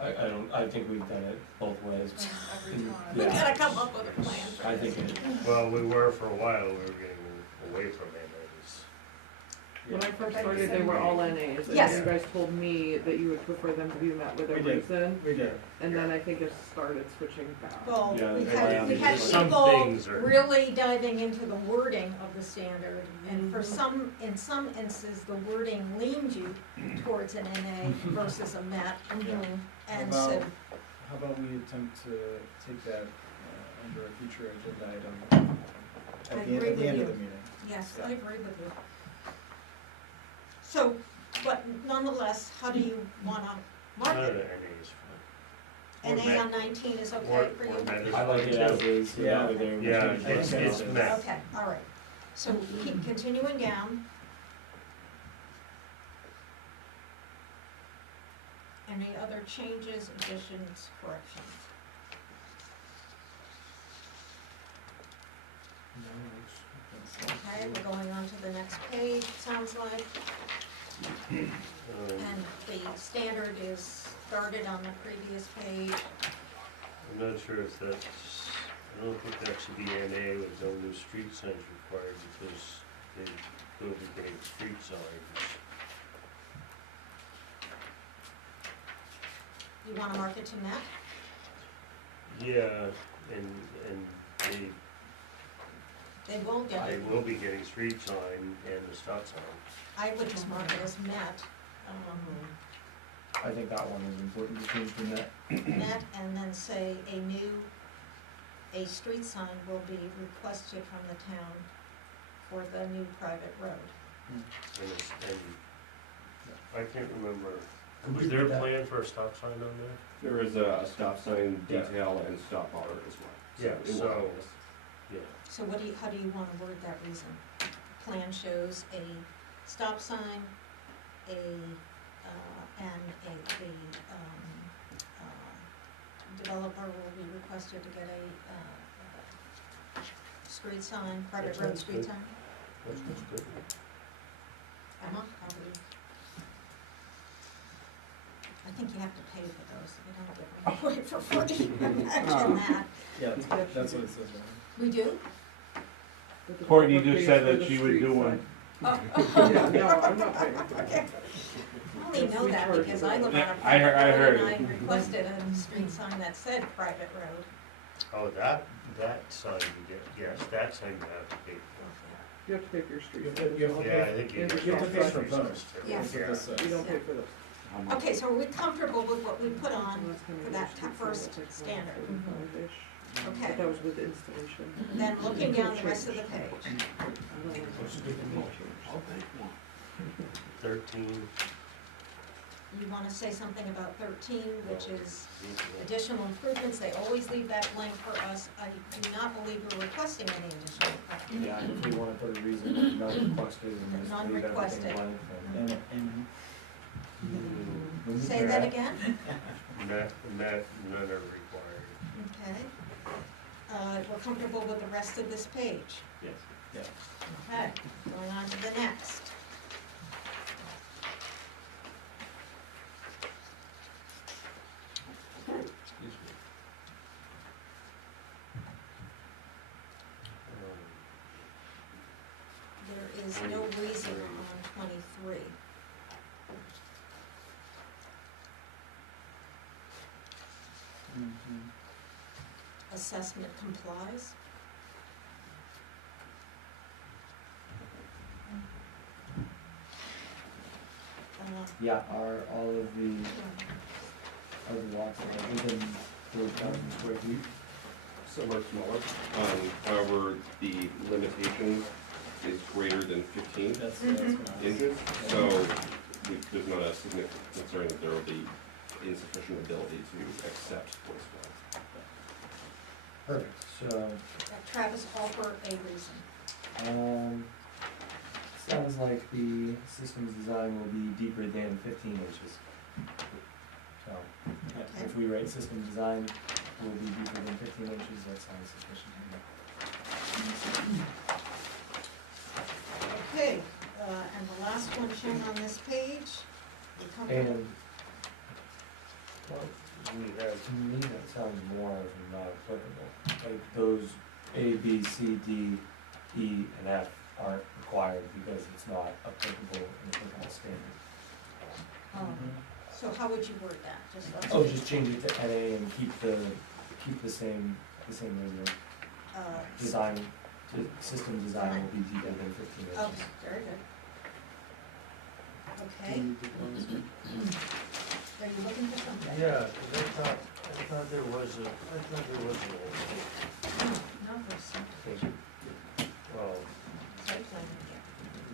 I think we've done it both ways. Every time. We Yeah. gotta come up with a plan for I this. think it, Well, we were for a while, we were getting away from NAs. When I first started, they were all NAs, and Yes. you guys told me that you would prefer them to be met with a We did. reason, We did. and then I think it started switching back. Well, Yeah, we they had Some people things are- really diving into the wording of the standard, and in some instances, the wording leaned you towards an NA versus a MET. And so, How about we attempt to take that under a future agenda item I at agree the with end of you. the meeting? yes, Yeah. I agree with you. So, but nonetheless, how do you wanna mark None of the it? NAs fine. NA on 19 is okay Or for you? MET is I like fine it as too. is, so Yeah. that way they're. Yeah, changed it's by- met. Okay, all right. So keep continuing down. Any other changes, additions, corrections? No, Okay, we're going on to the next page, it sounds like. And the standard is started on the previous page. I'm not sure if that's, I don't think that should be NA with no new street signs required because they will be getting street signs. You wanna mark it to net? Yeah, and They will get they it. will be getting street sign and the stop sign. I would just mark it as met, I think that one is important to change to net. net, and then say a street sign will be requested from the town for the new private road. And I can't remember, Could was you there do a that? plan for a stop sign on there? There is a stop sign Yeah. detail and stop bar as well. Yeah, it will so- have this. Yeah. So how do you wanna word that reason? Plan shows a stop sign, developer will be requested to get a street sign, private That road sounds street good. sign. That's good. Probably. I think you have to pay for those, we don't give them away for free, imagine that. Yeah, that's what it says, right? We do? But the Courtney developer just pays said for that the she would street do sign. one. Yeah, no, I'm not paying for Okay. that. I only know We that charge because for I that. live on a I private heard road it. and I requested a street sign that said private road. Oh, that sign you get, yes, that sign you have to pay for. You have to pay for your street You have sign. to- you have to Yeah, I think you You get have to your pay street for both. signs too. Yes. That's what this says. You don't pay for those. Okay, so are we comfortable with what we put on Last time for I that did street sign, first it was like standard? 145-ish. Okay. But that was with installation. Then looking down the rest of the page, I'll take one. 13. you wanna say something about 13, which is additional improvements, they always leave that blank for us. I do not believe we're requesting any additional improvements. Yeah, and if we want to put a reason, none requested, and just None leave requested. everything blank, then. And Say that again? None are required. Okay. We're comfortable with the rest of this page. Yes. Okay, going on to the next. Excuse me. There is no reason on 23. Assessment complies. Yeah, are all of the lots that are within 4,000 square feet? Some are smaller, however, the limitation is greater than 15 that's what I was. inches, so there's not a significant concern that there will be insufficient ability to accept wastewater. Perfect, so, Travis, offer a reason. sounds like the system's design will be deeper than 15 inches. So, Okay. if we write system design will be deeper than 15 inches, that sounds sufficient to me. Okay, and the last one shown on this page, we come to And, well, We have, to me, that sounds more of not applicable. Like, those A, B, C, D, E, and F aren't required because it's not applicable in applicable standard. So how would you word that? Just let's. Oh, just change it to NA and keep the same wording. Design, system design will be deeper than 15 inches. Okay, very good. Okay, are you looking for something? yeah, 'cause I thought there was a, No, there's something. well, Site plan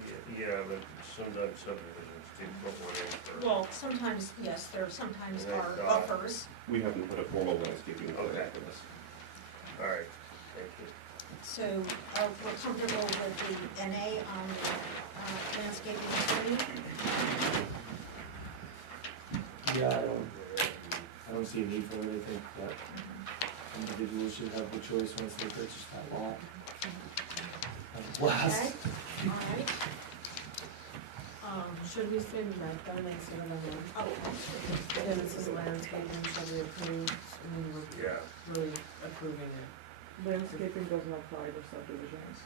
review. yeah, but sometimes subdivisions do put one in for. Well, sometimes, yes, there sometimes Yeah, are God. buffers, We haven't put a formal landscaping plan Okay. for this. All right, thank you. so we're comfortable with the NA on the landscaping screen? Yeah, I don't see a need for it. I think that individuals should have the choice once they purchase that lot. Last. Okay, all right. Should we say red then instead of a one? Oh, Then it says landscaping shall be approved, I mean, Yeah, really approving it. Landscaping doesn't apply to subdivisions.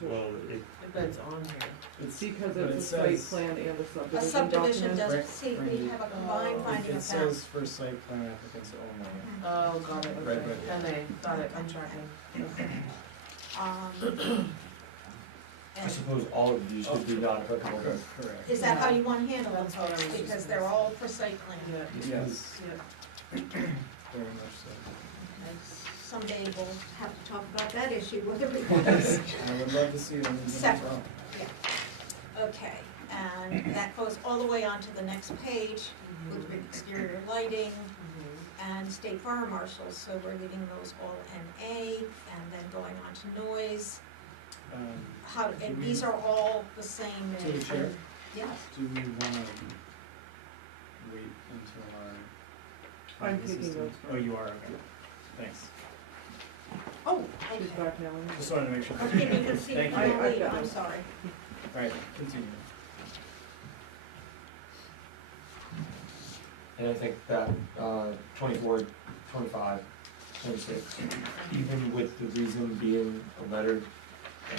So- well, it, But it's on here. It's, Because but it's it a site says- plan and a A subdivision subdivision document. doesn't, Right, see, we Randy. have a combined finding it of fact. says for site plan applicants only. Oh, got it, Right, okay. right. NA, got it, I'm tracking. Okay. I And suppose all of these should be non-applicable. Correct. is that how you want to handle them, That's what I was folks? just Because gonna they're say. all for site plan. Yeah, Yes, yeah. very much so. And someday we'll have to talk about that issue with everybody. I would love to see it in these as Separate. well. Okay, and that goes all the way on to the next page with exterior lighting and state fire marshals, so we're leaving those all NA, and then going on to noise. How, and these are all the same. To the chair, Yes, do we wanna wait until our? I'm this is taking to- notes. Oh, you are, okay, thanks. oh, She's okay. back now. Just wanted to make sure. I didn't even see, Thank you. I'm I've got I'm it. sorry. Alright, continue. And I think that 24, 25, 26, even with the reason being a letter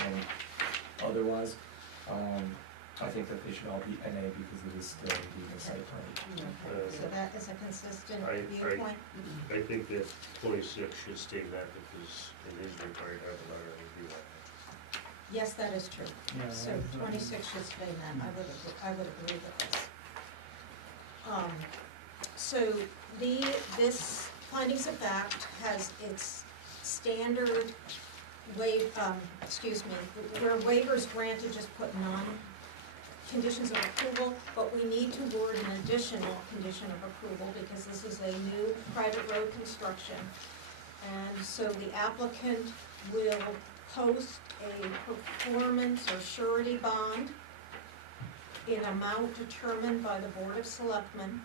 and otherwise, I think that they should all be NA because it is still being a site plan. So that is a consistent I- viewpoint. I think that 26 should stay that because it is required to have a letter of review. Yes, that is true. Yeah, So right. 26 should stay then, I would agree with this. So this findings of fact has its standard where waivers granted, just put none, conditions of approval, but we need to word an additional condition of approval because this is a new private road construction. And so the applicant will post a performance or surety bond in amount determined by the Board of Selectmen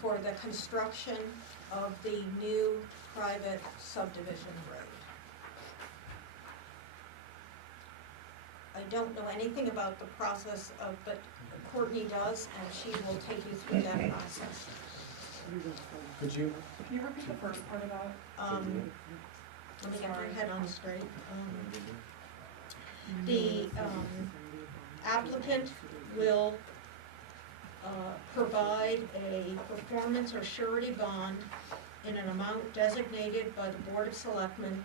for the construction of the new private subdivision road. I don't know anything about the process but Courtney does, and she will take you through that process. Could you? Can you repeat the first part of that? Let me get my head on straight. The applicant will provide a performance or surety bond in an amount designated by the Board of Selectmen,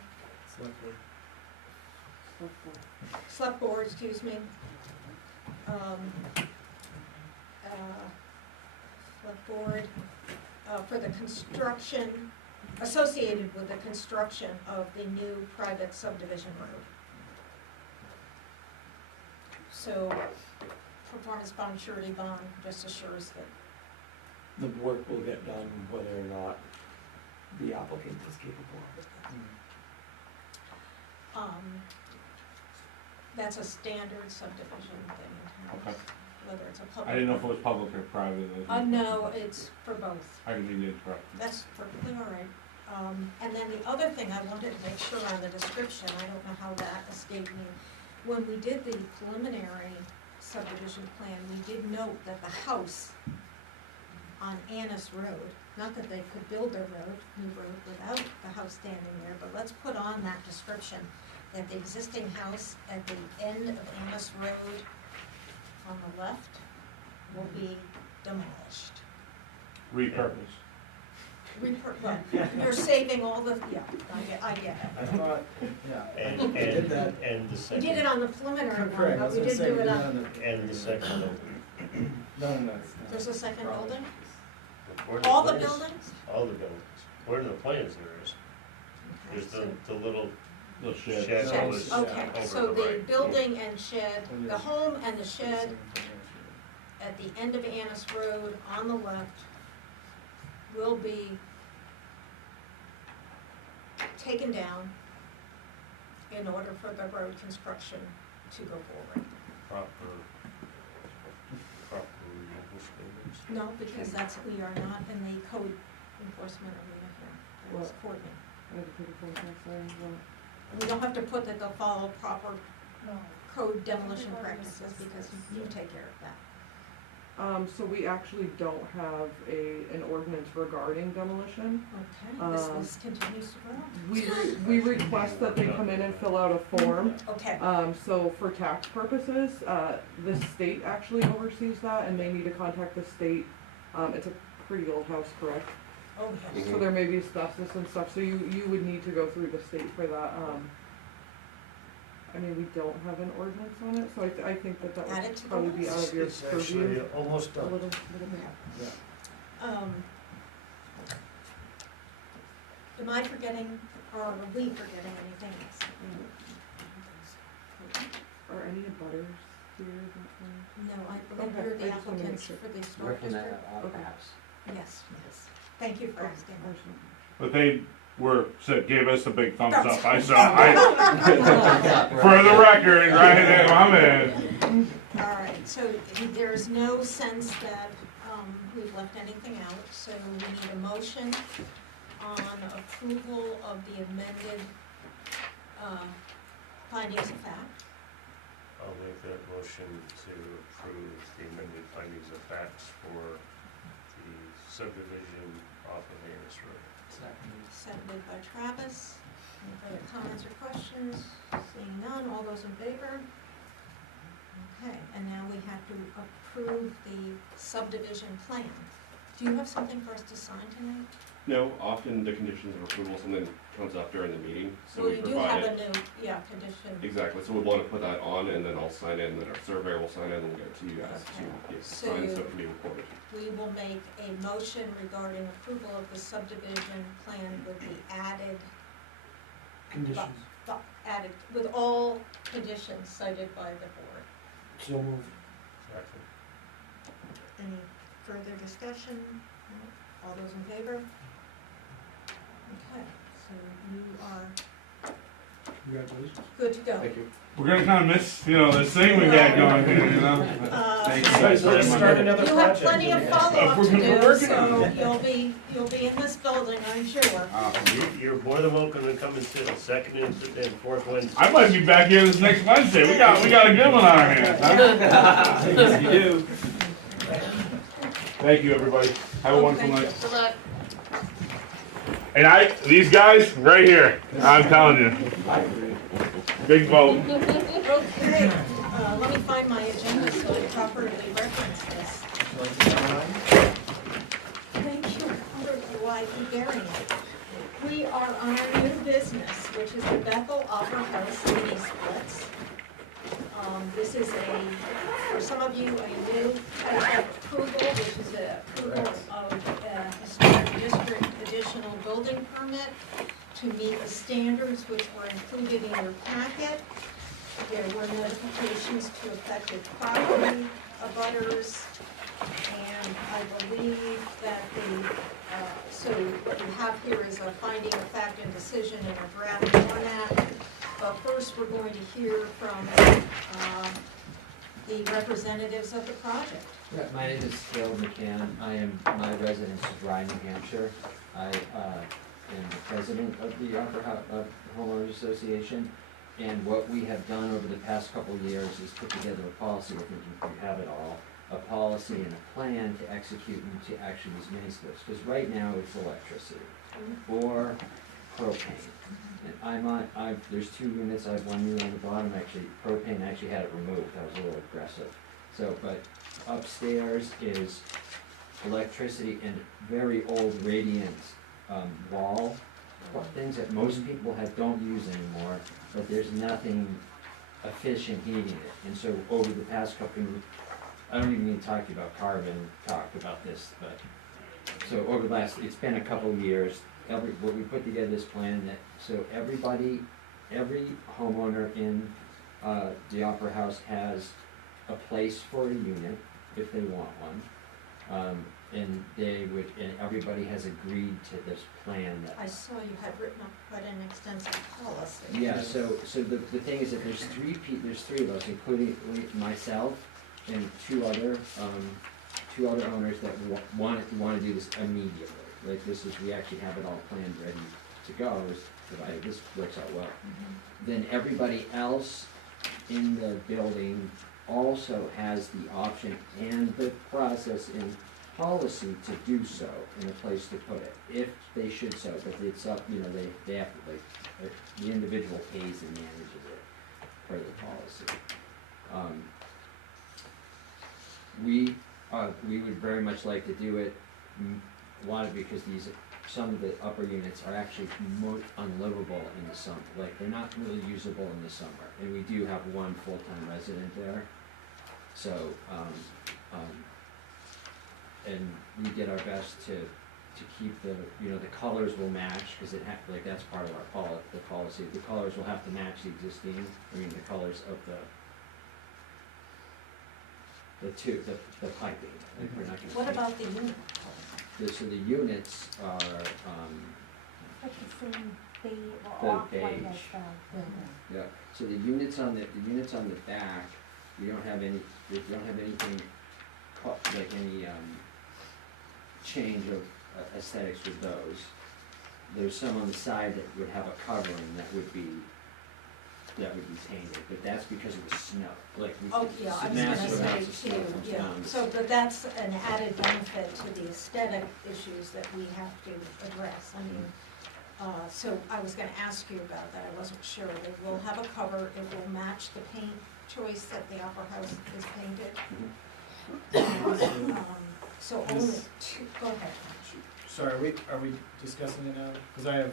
Select Board, excuse me. Select Board, for the construction, associated with the construction of the new private subdivision road. So, performance bond, surety bond just assures that, The work will get done whether or not the applicant is capable of it. that's a standard subdivision thing in town, Okay. whether it's a I public. didn't know if it was public or private. No, it's for both. I didn't mean to interrupt. That's perfectly all right. And then the other thing I wanted to make sure on the description, I don't know how that escaped me. When we did the preliminary subdivision plan, we did note that the house on Annis Road, not that they could build their new road without the house standing there, but let's put on that description that the existing house at the end of Annis Road on the left will be demolished. Repurpose. Well, you're saving all the, yeah, I get I it. thought, yeah. And, We did and, that. and the We second. did it on the preliminary Correct, one, I but was we gonna didn't say, do we it did on, And the second building. No, there's a second building? According to All the plans- buildings? All the buildings. According to the plans, there is. Okay, There's the little Little shed. shed that Shed, was okay, over so the the right. building and shed, the home and the shed at the end of Annis Road on the left will be taken down in order for the road construction to go forward. Proper removal standards. No, because we are not in the code enforcement arena here. That was Courtney. I had to put a phone back there as well. We don't have to put that they'll follow proper No. code demolition practices because you take care of that. So we actually don't have an ordinance regarding demolition. Okay, this list continues to grow. We request that they come in and fill out a form. Okay, So for tax purposes, the state actually oversees that, and they need to contact the state. It's a pretty old house, correct? oh, yes. So there may be asbestos and stuff, so you would need to go through the state for that. I mean, we don't have an ordinance on it, so I think that Add it would to the probably be out of your It's actually purview almost a done. little bit. Am I forgetting, or are we forgetting anything else? Are any abutters here? No, I believe Okay, you're I the just wanna make applicants sure. for the historic district. Yes, yes. Thank you for asking. But they gave us a big thumbs Thumbs up. For the record, right there, I'm in. All right, so there's no sense that we've left anything out, so we need a motion on approval of the amended findings of fact. I'll make that motion to approve the amended findings of facts for the subdivision off of Harris Road. Seconded by Travis. Any further comments or questions? Seeing none, all those in favor? Okay, and now we have to approve the subdivision plan. Do you have something for us to sign tonight? No, often the conditions of approval, something comes up during the meeting, so Well, we you do provide have a it. new, condition. Exactly, so we want to put that on, and then I'll sign it, and then our surveyor will sign it, and we'll get it to you guys Okay. to get So- signed, so it can be recorded. We will make a motion regarding approval of the subdivision plan with the added, Conditions. added, with all conditions cited by the board. So moved. Second. Any further discussion? No? All those in favor? Okay, so you are Congratulations. good to go. Thank you. We're gonna kinda miss, this thing we got going here, Thank you guys very Let's much. start another You have project. plenty of follow-up We're to gonna be do, working so on you'll be in this building, I'm sure. You're more than welcome to come and sit on second and fourth Wednesday. I might be back here this next Wednesday. We got a good one on our hands, huh? Yes, you do. Thank you, everybody. Have a wonderful Thank night. you. Good luck. And these guys, right here, I'm telling you, big vote. Okay, let me find my agenda so I properly reference this. Thank you, why keep bearing it. We are on our new business, which is the Bethel Opera House mini splits. This is for some of you, a new type of approval, which is a approval of a historic district additional building permit to meet the standards which were included in your packet. There were notifications to affected property abutters, and I believe that so what you have here is a finding of fact and decision in a draft format. But first, we're going to hear from the representatives of the project. Yeah, my name is Gail McCann. My residence is Rye, New Hampshire. I am the president of the Homeowners Association. And what we have done over the past couple of years is put together a policy, I think you have it all, a policy and a plan to execute and to actually use mini splits. Because right now it's electricity or propane. And there's 2 units, I have 1 unit on the bottom, actually, propane, I actually had it removed, I was a little aggressive. So, but upstairs is electricity and very old radiant, wall, things that most people don't use anymore, but there's nothing efficient heating it. And so over the past couple of, I don't even need to talk to you about carbon, talk about this, but, so over the last, it's been a couple of years, what we put together this plan that, so every homeowner in the Opera House has a place for a unit, if they want one. And everybody has agreed to this plan that. I saw you had written up quite an extensive policy. Yeah, so the thing is that there's three of us, including myself and two other owners that want to do this immediately. Like we actually have it all planned, ready to go, provided this works out well. Then everybody else in the building also has the option and the process in policy to do so, in a place to put it, if they should so, but it's up, you know, they have to, like, the individual pays and manages it per the policy. We would very much like to do it, one, because some of the upper units are actually unlivable in the summer, like, they're not really usable in the summer, and we do have one full-time resident there. So, and we did our best to keep the, you know, the colors will match, cause like, that's part of our the policy, the colors will have to match the existing, the colors of the piping, like, we're not gonna. What take- about the unit? So the units are, Like the same beige The or off-white beige. as the. yeah, so the units on the back, we don't have anything, like any, change of aesthetics with those. There's some on the side that would have a covering that would be painted, but that's because of the snow, like, Oh, yeah, I was massive gonna amounts of say snow too, comes yeah, down. so, but that's an added benefit to the aesthetic issues that we have to address, I mean, so I was gonna ask you about that, I wasn't sure, they will have a cover, it will match the paint choice that the Opera House is painted. So only two, go ahead. Sorry, are we discussing it now? Cause I have.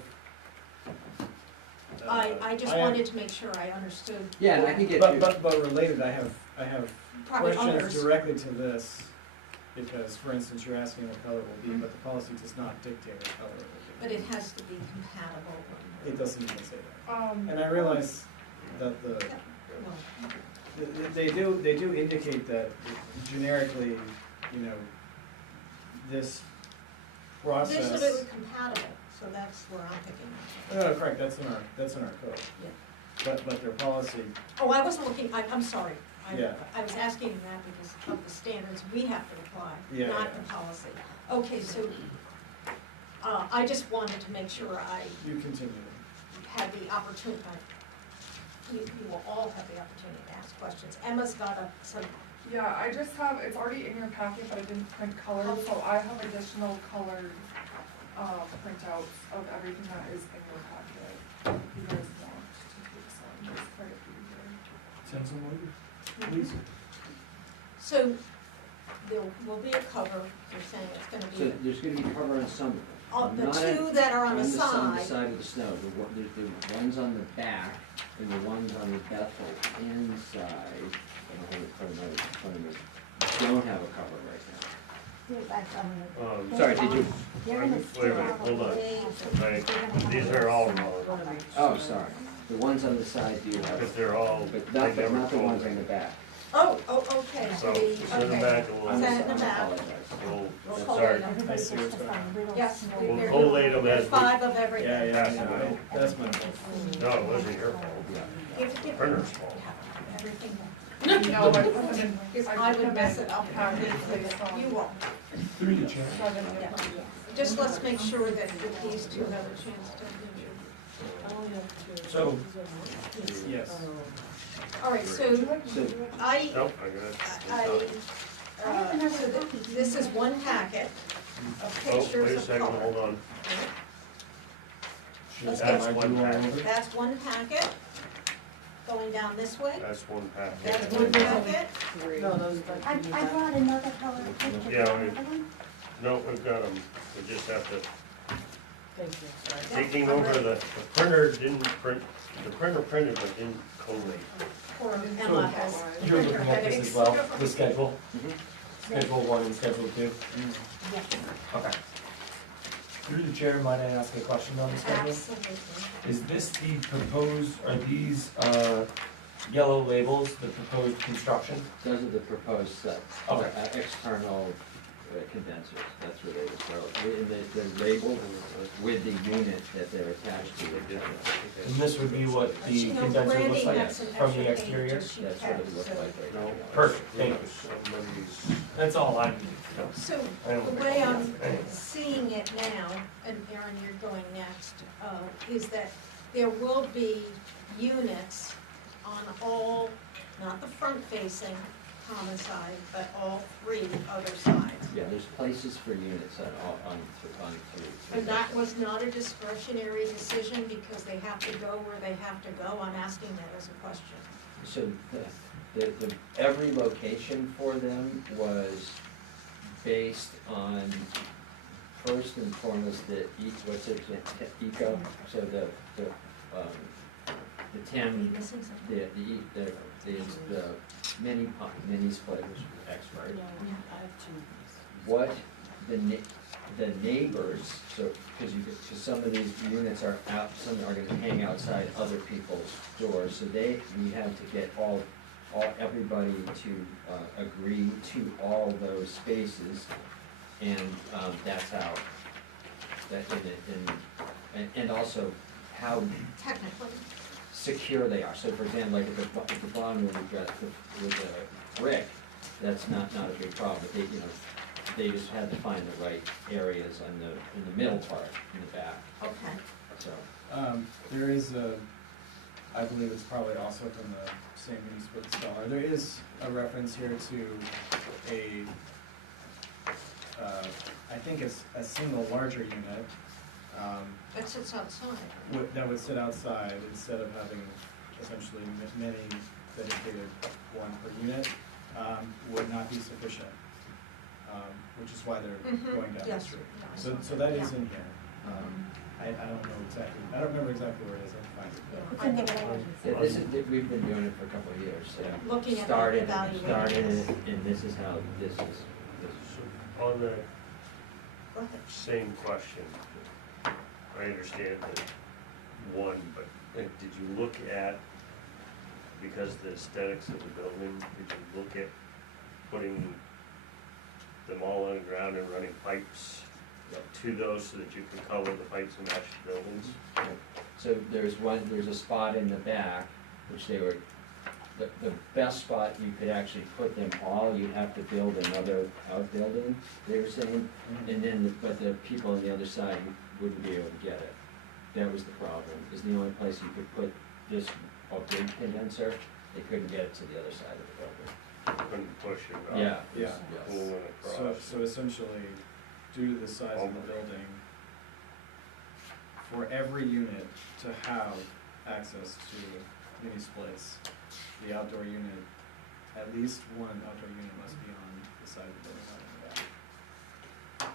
I just wanted to make sure I understood. Yeah, and I can get you. But related, I have Probably questions others. directly to this, because, for instance, you're asking what color it will be, but the policy does not dictate what color it will But be. it has to be compatible. It doesn't even say that. And I realize that Well, they do indicate that generically, you know, this process. This is really compatible, so that's where I'm picking up. No, correct, that's in our code. Yeah. But their policy, Oh, I wasn't looking, I'm sorry. Yeah. I was asking that because of the standards we have to apply, Yeah, not yeah. the policy. Okay, so, I just wanted to make sure I you continue. had the opportunity, you will all have the opportunity to ask questions. Emma's got some, Yeah, I just have, it's already in your packet, but I didn't print colors, so I have additional colored, printouts of everything that is in your packet. If you guys want to take some, there's quite a few here. Send some over, please. so there will be a cover, you're saying it's gonna So be, there's gonna be cover on some of them. the Not two that are on the On side. the side of the snow, there's the ones on the back and the ones on the Bethel inside, I don't have it in front of me, don't have a cover right Sorry, did you- They're in the Wait a minute, hold on. They- These are all wrong, now. Oh, sorry, the ones on the side do have, because they're all, but they never not the told ones me. on the back. Oh, okay, So, the, send them okay. back a Is that in the little, back? apologize. we'll, We'll sorry. I see what's going on. Yes, We'll collate them there's as we, 5 of everything. Yeah, that's my fault. no, it wasn't your fault, Give printer's fault. everything. No, I put them in, Because I I put would them mess in it up. packets based on You won't. Through the chair. 7 Yeah. different. Just let's make sure that these two have a chance to. I only have two. So, yes. All right, so I, Nope, I got I, it. so this is one packet of Oh, wait pictures a of second, color. hold on. Let's That's get, one packet, that's one packet, going down this way, that's one packet. that's one packet, No, those, I brought another color picture. Yeah, for we- another one. No, we've got them, we just have to, thank you, sorry. taking over the printer didn't print, the printer printed but didn't collate. or Emma has. You're looking at this as well, the schedule, Mhm. schedule 1 and schedule 2? Yes. Okay. Through the chair, might I ask a question on the schedule? Absolutely. Is this the proposed, are these, yellow labels, the proposed construction? Those are the proposed sets, Okay. external condensers, that's where they were, so, and they're labeled with the unit that they're attached to. And this would be what the You know, condenser Randy looks had like some from the extra paint exterior? that she That's what had, it looks so- like right No. now. Perfect, thank you. Somebody's, That's all I need. So, I don't the think way I'll I'm get it. seeing it now, and Aaron, you're going next, is that there will be units on all not the front-facing common side, but all three other sides. Yeah, there's places for units on three. And that was not a discretionary decision because they have to go where they have to go? I'm asking that as a question. So every location for them was based on, first and foremost, eco, so the 10, Missing something? the mini split, which was expert. I have two. What the neighbors, so, because some of these units are out, some are gonna hang outside other people's doors, so we had to get everybody to agree to all those spaces, and that's how, and also how Technically. secure they are. So for example, like at the bottom where we've got with the brick, that's not a big problem, but they just had to find the right areas in the middle part, in the back, Okay. so. There is I believe it's probably also from the same mini split installer, there is a reference here to I think it's a single larger unit, That sits outside. that would sit outside instead of having essentially many dedicated one per unit, would not be sufficient, which is why they're going down the Yes. street. Yes. So that is Yeah. in here. I don't know exactly, I don't remember exactly where it is, I can find it. It's in the garage. We've been doing it for a couple of years, so. Looking at the Started evaluations. it, and this is how, this is. So on the Go ahead. same question, I understand that one, but did you look at, because of the aesthetics of the building, did you look at putting them all on the ground and running pipes to those so that you could color the pipes and match the buildings? So there's a spot in the back, which the best spot you could actually put them all, you'd have to build another outbuilding, they were saying, and then, but the people on the other side wouldn't be able to get it. That was the problem, is the only place you could put this, a big condenser, they couldn't get it to the other side of the building. Couldn't push it up? Yeah. Yeah. Pulling across? So essentially, due to the size of the building, for every unit to have access to mini splits, the outdoor unit, at least one outdoor unit must be on the side of the building, not in the back.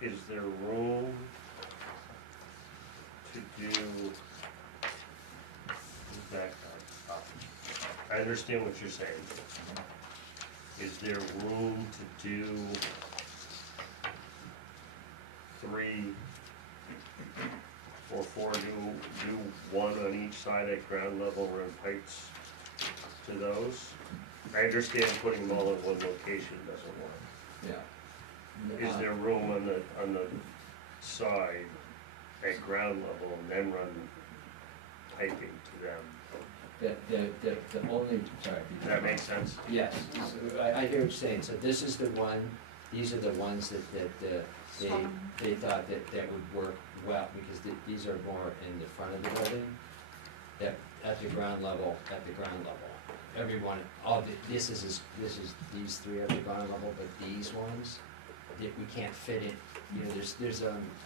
Is there room to do, back up? I understand what you're saying. Is there room to do 3 or 4, do one on each side at ground level, run pipes to those? I understand putting them all in one location doesn't work. Yeah. Is there room on the side at ground level and then run piping to them? The only, sorry. Does that make sense? Yes, so I hear what you're saying, so this is the one, these are the ones that they thought that would work well, because these are more in the front of the building, that, at the ground level, everyone, this is these three at the ground level, but these ones, that we can't fit in, you know,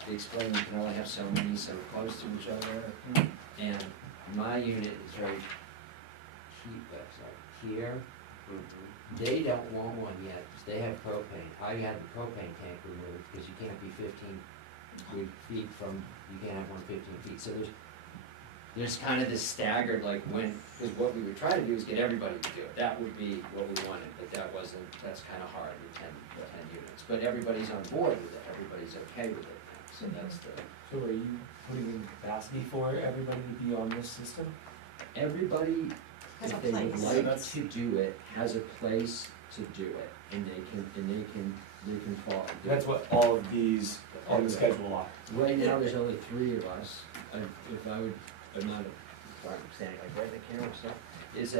they explain you can only have so many so close to each other, and my unit is very here, they don't want one yet, because they have propane. I had the propane tank removed, because you can't be 15 feet from, you can't have one 15 feet, so there's kind of this staggered, like when, because what we would try to do is get everybody to do it, that would be what we wanted, but that's kind of hard with 10 units, but everybody's on board with it, everybody's okay with it, so that's the. So are you putting in capacity for everybody to be on this system? Everybody, Has a if they would place. like to do it, has a place to do it, and they can follow. That's what all of these on the schedule are. Right now, there's only 3 of us, if I would, I'm not, sorry, I'm standing like right in the camera, so, is I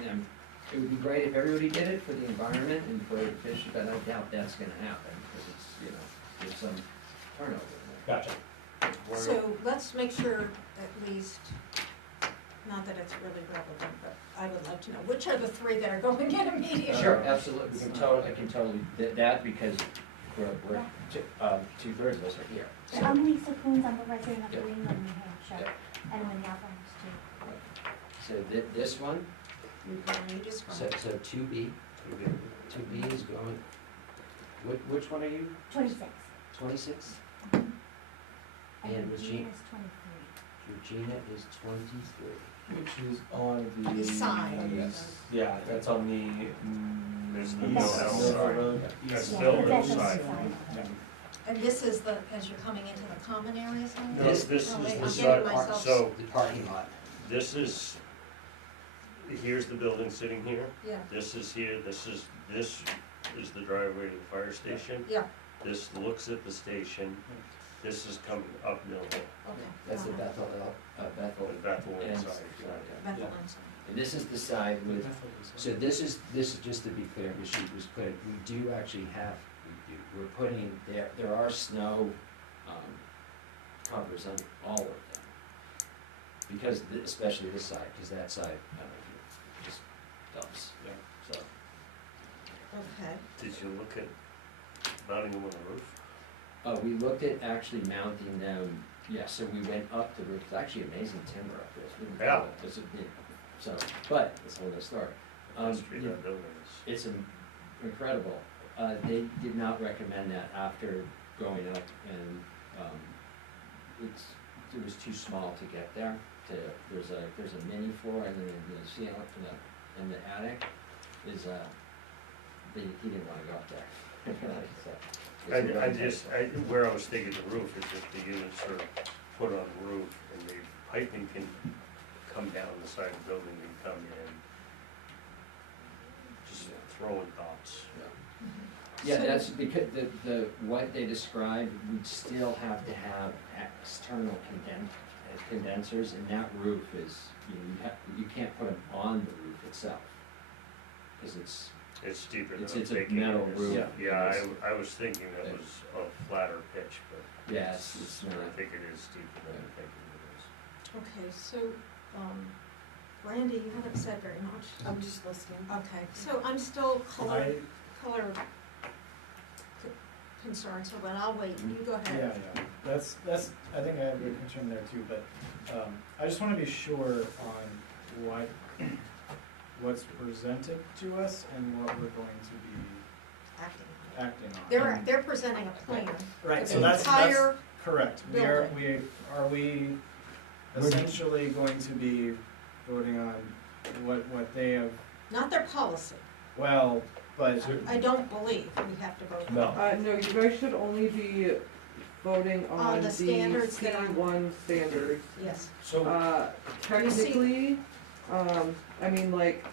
mean, it would be great if everybody did it for the environment and for the fish, but I doubt that's gonna happen, because it's, you know, there's some turnover in there. Gotcha. So let's make sure at least not that it's really relevant, but I would like to know, which are the three that are going in immediately? Sure, absolutely, I can totally, that because we're, two-thirds of us are here. So I'm Lisa Coons, I'm a resident of Yeah. New England, New Hampshire, and I'm in the Uplands too. So this one, You can describe. so two B is going, which one are you? 26. 26? And And Regina's 23. Regina is 23. Which is on the. The side. Yeah, that's on the. There's the no Mill outside. Road. That's Yeah, still but that's outside. inside. And this is the, as you're coming into the common area somewhere? No, this is Oh, wait, the I'm side, getting myself. so The parking lot. this is, here's the building sitting here. Yeah, This is here, this is the driveway to the fire station. yeah, This looks at the station. This is coming up Mill Hill, okay. That's the Uh-huh. Bethel. and Bethel And- inside. Bethel inside. And this is the side with, so this is just to be clear, because she was clear, we do actually have, we're putting, there are snow, covers on all of them. Because, especially this side, because that side, just dumps, so. Okay, Did you look at mounting them on the roof? We looked at actually mounting them, yeah, so we went up the roof, it's actually amazing timber up there, it's really cool. Yeah. It's so, but, it's a whole other story. That's tree that building is. It's incredible. They did not recommend that after going up and, it was too small to get there. There's a mini floor and then the ceiling in the attic is, he didn't wanna go up there. So, it's where I was thinking the roof is if the units are put on the roof and the piping can come down the side of the building and come in. Just throwing thoughts. Yeah, So- that's because what they described, we'd still have to have external condensers, and that roof is, you can't put them on the roof itself. Cause it's It's steeper than It's I'm a thinking. metal it is. roof. Yeah, I was thinking it was a flatter pitch, but yeah, it's not. I think it is steeper than I'm thinking it okay, so, Randy, you haven't said very much. I'm just listening. Okay, so I'm still color I, concerned, so but I'll wait, you go yeah, ahead. yeah, that's, I think I have a good concern there too, but, I just wanna be sure on what's presented to us and what we're going to be Acting. acting on. They're presenting a plan Right, for so the that's entire, correct. Are we essentially going to be voting on what they have, not their policy. well, but, I don't believe we have to vote on No. it. No, you guys should only be voting on the the standards that are- C1 standards. Yes, So, Technically, I mean, like,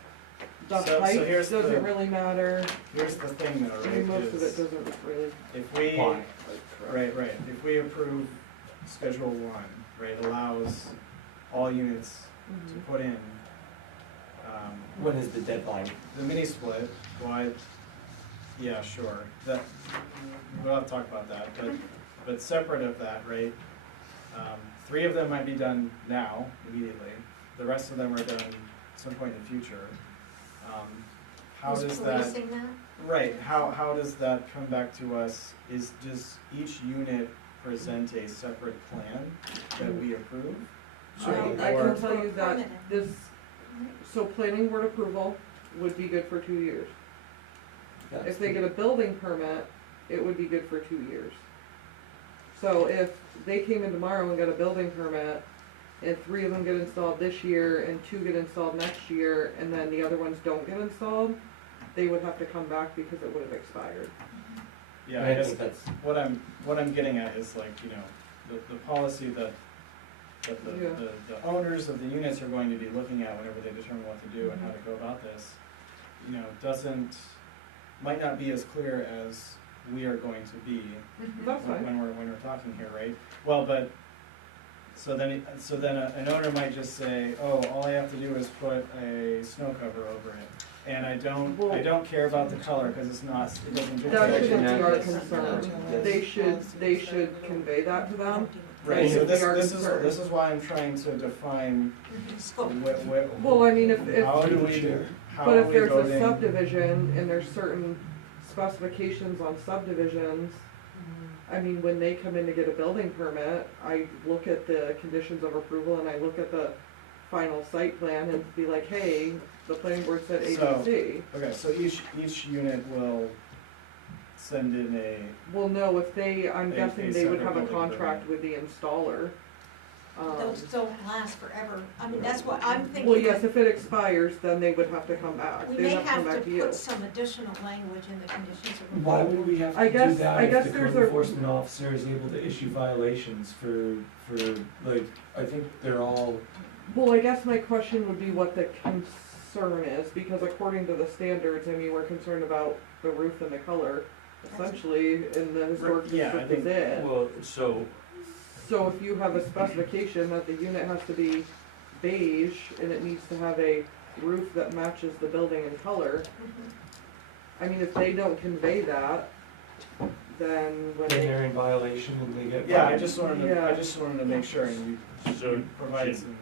the So height here's the- doesn't really matter, here's the thing though, right, most of it is doesn't really. if we, Why? right, if we approve Schedule 1, right, allows all units to put in, when is the deadline? the mini split, why, yeah, sure, that, we'll have to talk about that, but separate of that, right? 3 of them might be done now, immediately, the rest of them are done at some point in the future. How who's does that, policing that? right, how does that come back to us, does each unit present a separate plan that we approve? I Or- can tell you that Permanent. this, so planning board approval would be good for 2 years. If they get a building permit, it would be good for 2 years. So if they came in tomorrow and got a building permit, and 3 of them get installed this year, and 2 get installed next year, and then the other ones don't get installed, they would have to come back because it would have expired. Yeah, And I I guess think that's, what I'm getting at is like, the policy that Yeah. the owners of the units are going to be looking at whenever they determine what to do and how to go about this, might not be as clear as we are going to be That's fine. when we're talking here, right? Well, but, so then an owner might just say, oh, all I have to do is put a snow cover over it. And I don't care about the color, cause it doesn't That dictate. shouldn't be our That's- concern. that's- They should convey that to them. Right, so They are this concerned. is why I'm trying to define Scope. Well, I mean, how do we, how but are if we there's a voting? subdivision and there's certain specifications on subdivisions, I mean, when they come in to get a building permit, I look at the conditions of approval and I look at the final site plan and be like, hey, the planning board said A, So- B, C. Okay, so each unit will send in a, Well, no, if they, I'm A guessing they would separate have a building contract with the installer. Those don't last forever. I mean, that's what I'm thinking. Well, yes, if it expires, then they would have to come back. We They'd may have to come have back to to you. put some additional language in the conditions of Why approval. would we have I to do guess- that I if guess the there's code a- enforcement officer is able to issue violations for, like, I think they're all, Well, I guess my question would be what the concern is, because according to the standards, I mean, we're concerned about the roof and the color, essentially, in the historic yeah, I district is think- it. Well, so, So if you have a specification that the unit has to be beige and it needs to have a roof that matches the building in color, I mean, if they don't convey that, then when then they, they're in violation and they get. yeah, I just wanted to, Yeah. I just wanted to make sure and so you provide some.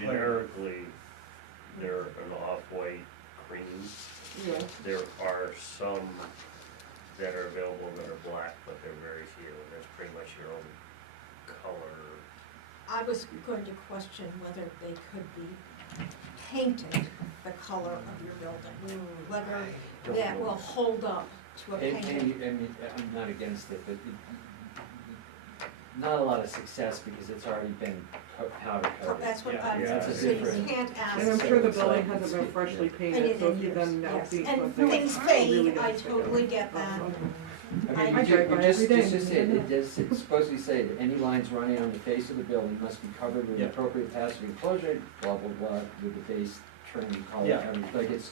generically, they're an off-white cream. yeah, There are some that are available that are black, but they're very few. That's pretty much your own color. I was going to question whether they could be painted the color of your building, whether that will hold up to a And, painting. I mean, I'm not against it, but not a lot of success because it's already been powder coated. That's what Yeah, I'm, yeah. so you Different- can't and I'm ask. sure the So building it's hasn't been like- freshly And painted, it so if you is, then now yes. paint And something. things it's really fade, I gonna stick out. totally get that. I I mean, drive by just, every day just and say, you it does, it's supposed to say that any lines running on the face of the building must be covered with Yeah. appropriate passive enclosure, blah, blah, blah, with the base trim color, Yeah. like it's,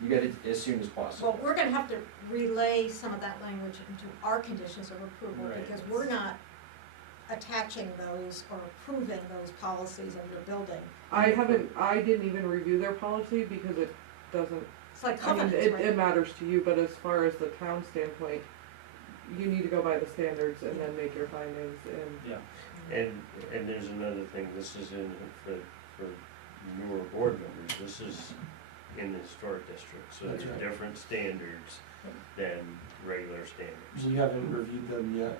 you get it as soon as possible. Well, we're gonna have to relay some of that language into our conditions of approval, Right. because we're not attaching those or approving those policies in your building. I didn't even review their policy because it doesn't, It's like I mean, covenants, it right? matters to you, but as far as the town standpoint, you need to go by the standards and then make your findings and. And there's another thing, this is in, for newer board members, this is in the historic district, so That's there's right. different standards than regular standards. You haven't reviewed them yet?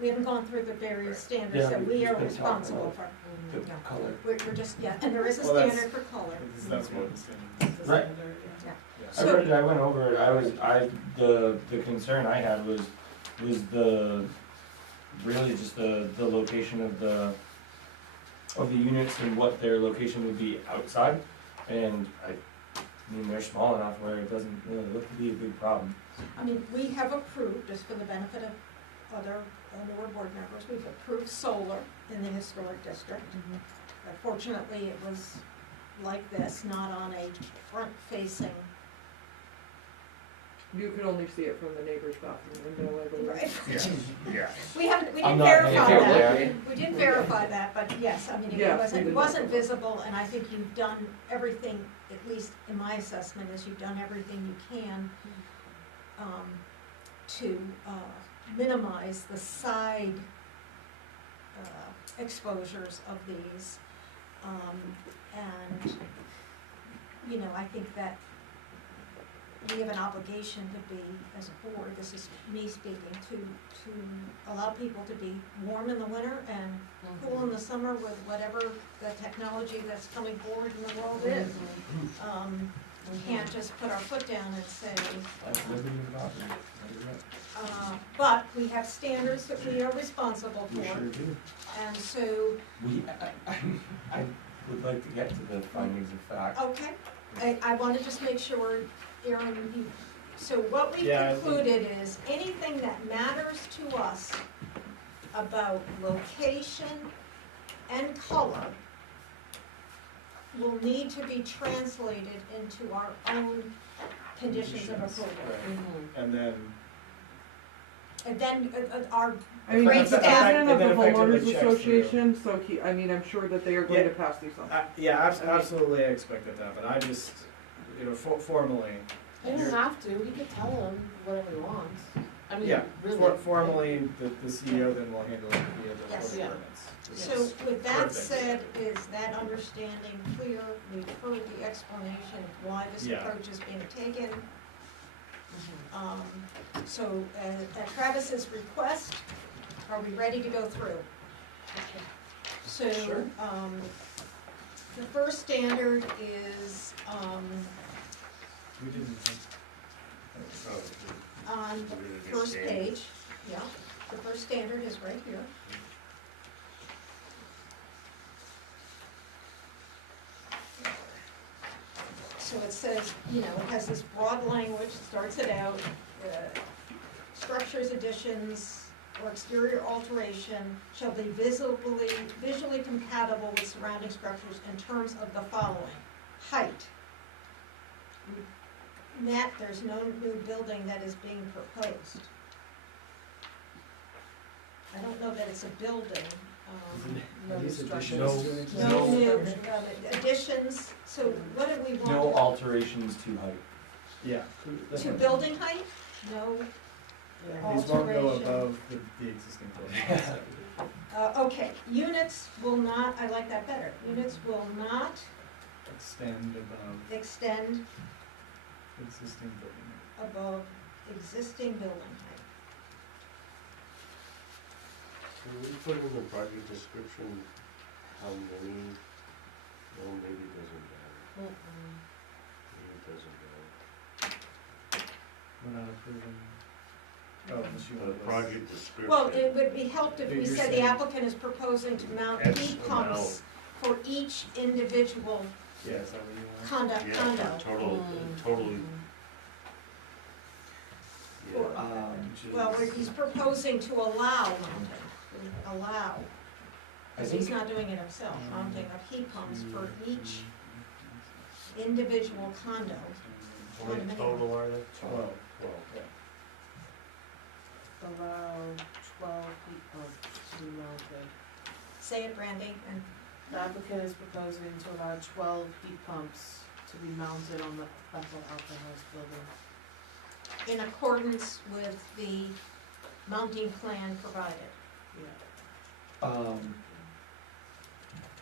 We haven't gone through the various Right. standards Yeah, that we've we just are been talking responsible about for. The Yeah. color. We're just, yeah, and there is a Well, that's- standard for color. That's what the standard is. Right. Yeah. Yeah. I read it, I went over it, the concern I had was really just the location of the units and what their location would be outside. And I mean, they're small enough where it doesn't really look to be a big problem. I mean, we have approved, just for the benefit of other newer board members, we've approved solar in the historic district. But fortunately, it was like this, not on a front-facing, You could only see it from the neighbor's bathroom window, I believe. right? Yeah. We I'm didn't not verify paying that. attention. We did verify that, but yes, I mean, Yeah, it we wasn't, did it wasn't verify. visible, and I think you've done everything, at least in my assessment, is you've done everything you can to minimize the side exposures of these. And, you know, I think that we have an obligation to be, as a board, this is me speaking, to allow people to be warm in the winter and cool in the summer with whatever the technology that's coming forward in the world is. We can't just put our foot down and say, That's liberty of operation. but we have standards that we are responsible We for. sure do. And so, I would like to get to the findings of fact. okay, I wanna just make sure, Aaron, so what we Yeah, I think- concluded is anything that matters to us about location and color will need to be translated into our own conditions of approval. And then, And then our, I mean, Great he's the staff. president of the And then effectively homeowners check through. association, so I mean, I'm sure that they are going to Yeah. pass these on. yeah, absolutely, I expected that, but I just, you know, formally, He doesn't have to, he could tell him whatever he wants. I mean, Yeah, really. formally, the CEO then will handle it via the Yes. building Yeah. permits. So with that Perfect. said, is that understanding clear? We've heard the explanation of why this Yeah. approach is being taken. Mhm. So at Travis's request, are we ready to go through? So, Sure. the first standard is, We didn't. on the first page, yeah, the first standard is right here. So it says, you know, it has this broad language, starts it out, structures, additions, or exterior alteration shall be visually compatible with surrounding structures in terms of the following. Height. Net, there's no new building that is being proposed. I don't know that it's a building. No These structures. additions to it? No new additions, so what do we want? No alterations to height. Yeah. To building height? No, Yeah. These won't go alteration. above the existing building. Okay, units will not, I like that better, units will not Extend above extend existing building. above existing building height. Can we put in the project description how many? No, maybe it doesn't matter. Maybe it doesn't matter. We're not approving. Oh, unless you The want to. project description. Well, it would be helped if we You're said the saying- applicant is proposing to mount X heat pumps for each individual Yeah, is that what you want? Yeah, condo. for totally, yeah. Or- Well, where he's proposing to allow mounting, allow, because he's not doing it himself, mounting of heat pumps for each individual condo. How many total are there? 12. 12. Allow 12 heat pumps to be mounted. Say it, Brandy, and The applicant is proposing to allow 12 heat pumps to be mounted on the Bethel Alpha House building. in accordance with the mounting plan provided. Yeah.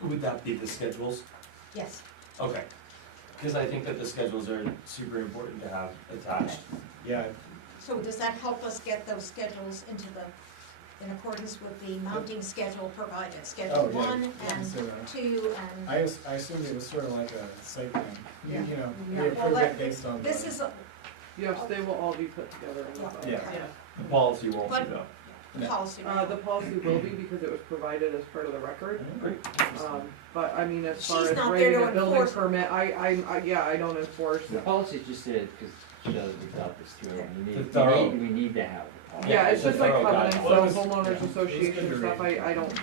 Would that be the schedules? Yes. Okay, because I think that the schedules are super important to have attached. Yeah, So does that help us get those schedules into in accordance with the mounting schedule provided? Schedule Oh, yeah. 1 Yeah, and so, 2 and, I assumed it was sort of like a site plan. Yeah. You know, Yeah, we well, approve that- it based on the. this is a, Yes, they will all be put together in the Yeah. file. Yeah. Yeah. The policy won't be But- though. No. policy. The policy will be because it was provided as part of the record. Great. But I mean, as far She's as not there writing to a building enforce- permit, I don't enforce. The policy just did, because shows we thought this through, and thorough. we need to have a policy. Yeah, it's just like thorough covenants, guidelines. so homeowners Yeah, it was good association to stuff, read. I don't,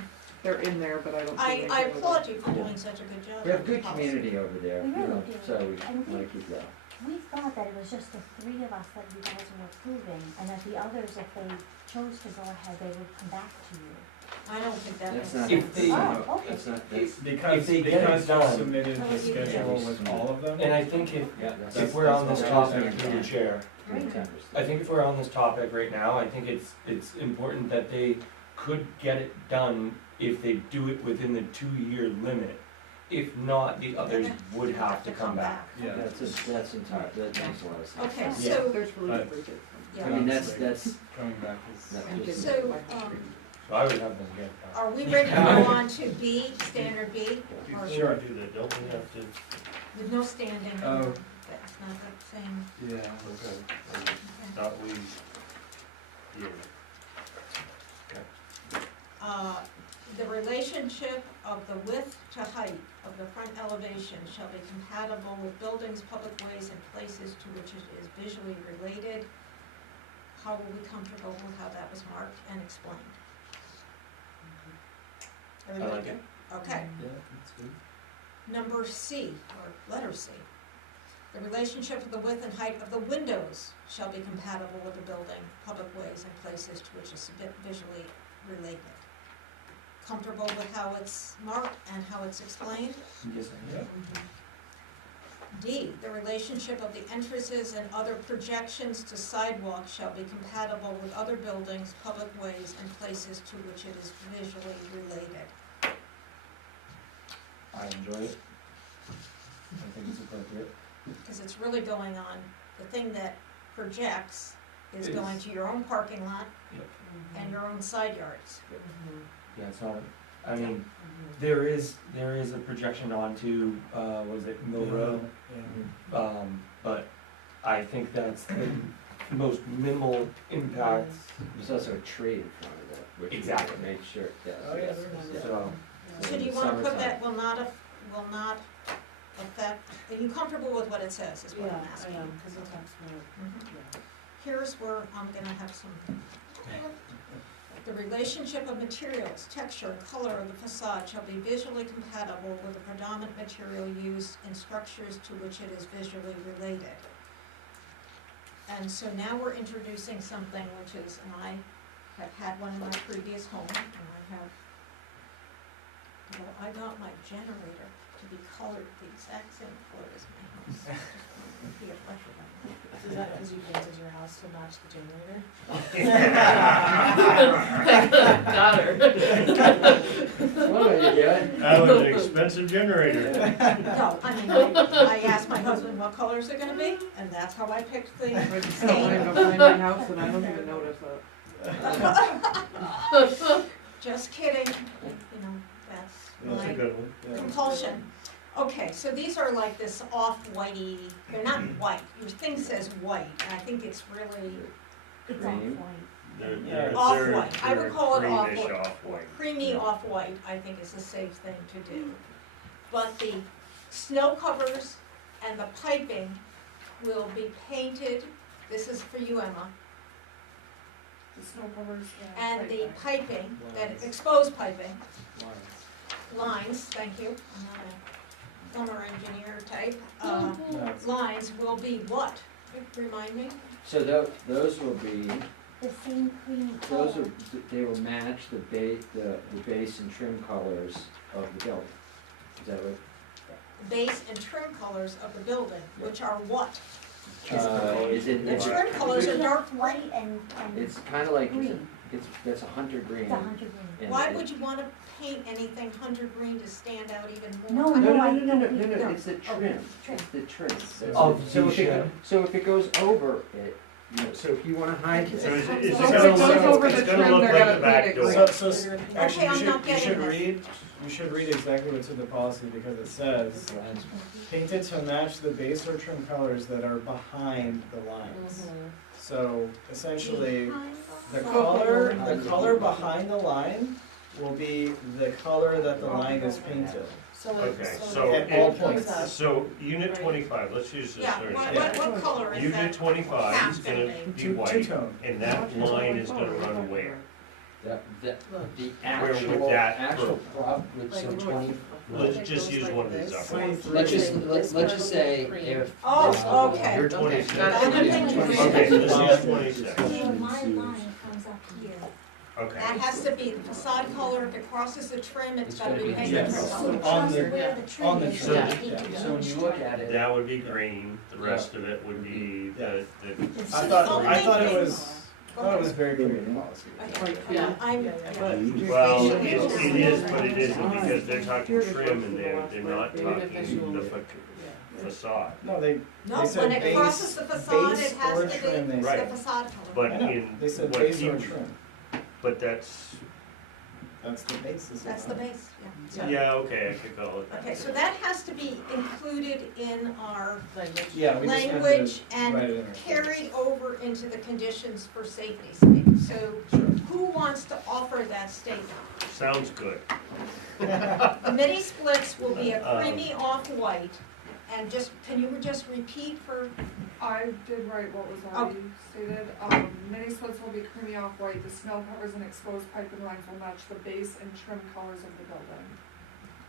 they're in there, but I don't. do I anything with applaud them. you for doing such a good job. We have with a good the policy. community over there, We you really know, do. so we And wanna keep that. We thought that it was just the three of us that you guys were approving, and that the others, if they chose to go ahead, they would come back to you. I don't think that makes That's not, sense. If they- Oh, okay. that's not, that's, Because they get it you done- submitted the Oh, you- schedule with all of them. And I think if yeah, that's. if we're on this that's topic, what through the chair, Green tempers. I think if we're on this topic right now, I think it's important that they could get it done if they do it within the 2-year limit. If not, the others would have to come back. Yeah. That makes a lot of sense. Okay, Yeah. so, There's really But- everything. yeah. I mean, that's, Coming back is. that just. So, So I would have them get it done. are we ready to go on to B, standard B? Or Before we do that, don't we have to, with no standing, Oh. that's not the same. Yeah. okay, I thought we, yeah. The relationship of the width to height of the front elevation shall be compatible with buildings, public ways, and places to which it is visually related. How are we comfortable with how that was marked and explained? Everybody like good? it. Okay. Yeah, that's good. Number C, or letter C. The relationship of the width and height of the windows shall be compatible with the building, public ways, and places to which it's visually related. Comfortable with how it's marked and how it's explained? Yes, I am. D, the relationship of the entrances and other projections to sidewalks shall be compatible with other buildings, public ways, and places to which it is visually related. I enjoy it. I think it's appropriate. Because it's really going on, the thing that projects is Is- going to your own parking lot Yep. and your own side yards. Yeah, it's not, I mean, Mhm. there is a projection onto, what is it, Mill Road? But I think that's the most minimal impact. There's also a tree in front of it, which we Exactly. make sure, yes, Oh, yeah, yes, there is. yes. So, So do you wanna put that will not affect, are you comfortable with what it says, is what Yeah, I'm I asking? am, because it talks about, Mhm. yeah. Here's where I'm gonna have some. The relationship of materials, texture, and color of the facade shall be visually compatible with the predominant material used in structures to which it is visually related. And so now we're introducing something which is, and I have had one in my previous home, and I have, well, I got my generator to be colored the exact same color as my house. Just be a pleasure. Is that because you painted your house to match the generator? Got her. What are you doing? That was an expensive generator. No, I mean, I asked my husband what colors they're gonna be, and that's how I picked the I just don't stain. wanna go find my house and I don't even notice it. Just kidding, you know, that's That's a my good one. compulsion. Okay, so these are like this off-whitey, they're not white, your thing says white, and I think it's really It's Green. off-white. They're off-white, I would call it creamish off-white. off-white. Creamy off-white, I think is a safe thing to do. But the snow covers and the piping will be painted, this is for you, Emma, The snow covers and the piping. piping, that Lines. exposed piping, lines, thank you, I'm not a plumber engineer type, No, it's- lines will be what? Remind me? So those will be, The same cream those color. are, they will match the base and trim colors of the building. Is that right? The base and trim colors of the building, which are what? Is it, The it's, trim colors are dark White white. and it's kinda like, green. that's a hunter green. It's a hunter green. and Why it- would you wanna paint anything hunter green to stand out even No, more? No, no, I no, no, no, don't no, no, think- it's the Oh, trim, trim. it's the trim. Of So the if it, shed. so if it goes over it, you know, so if you wanna hide Because it. So it's So gonna if it look, goes over it's the gonna trim, look they're like gonna the back paint it door. green. So, actually, I'm not you should getting this. read exactly what's in the policy, because it says, painted to match the base or trim colors that are behind the lines. So essentially, the color behind the line will be the color that the line is painted. So like, Okay, so so like, At all it comes points. up- So unit 25, let's use this Yeah, for what, example. what color is Unit that? 25 half is gonna gonna be? be Two white, tone. and that line is gonna run where? The Look. the Where would actual, that actual go? prop, Like so north. 20, Let's It just goes use like one of these this. up. let's just, let's just say Cream. if. Oh, this- okay. You're Okay, 26. got it. Okay, so this is 26. So my line comes up here. Okay. That has to be the facade color, if it crosses the trim, it's It's gotta gotta be be painted yes. trim So color. On just the- where the trim on the is, trim, you yeah. paint So when you look at it, That would be green, the rest of it would be the It's I just thought, all I thought it painted. was, I thought it was very clear in the policy. Okay, Yeah. I'm, Yeah, yeah. well, it is, but it isn't, because they're talking trim and they're not Maybe the talking visual. the Yeah. facade. No, they no, said when it base- crosses the facade, base it has or to trim, be they the said. facade color. But I know, in they said what base he, or trim. but that's, That's the basis. of That's the it. base, yeah. yeah, okay, I could call it that. Okay, so that has to be included in our Language. Yeah, we just had to language write and it in our carried over into the conditions for safety's sake. So Sure. who wants to offer that statement? Sounds good. The mini splits will be a creamy off-white, and just, can you just repeat for, I did write what was already stated, mini splits will be creamy off-white, the snow covers and exposed pipe and lines will match the base and trim colors of the building.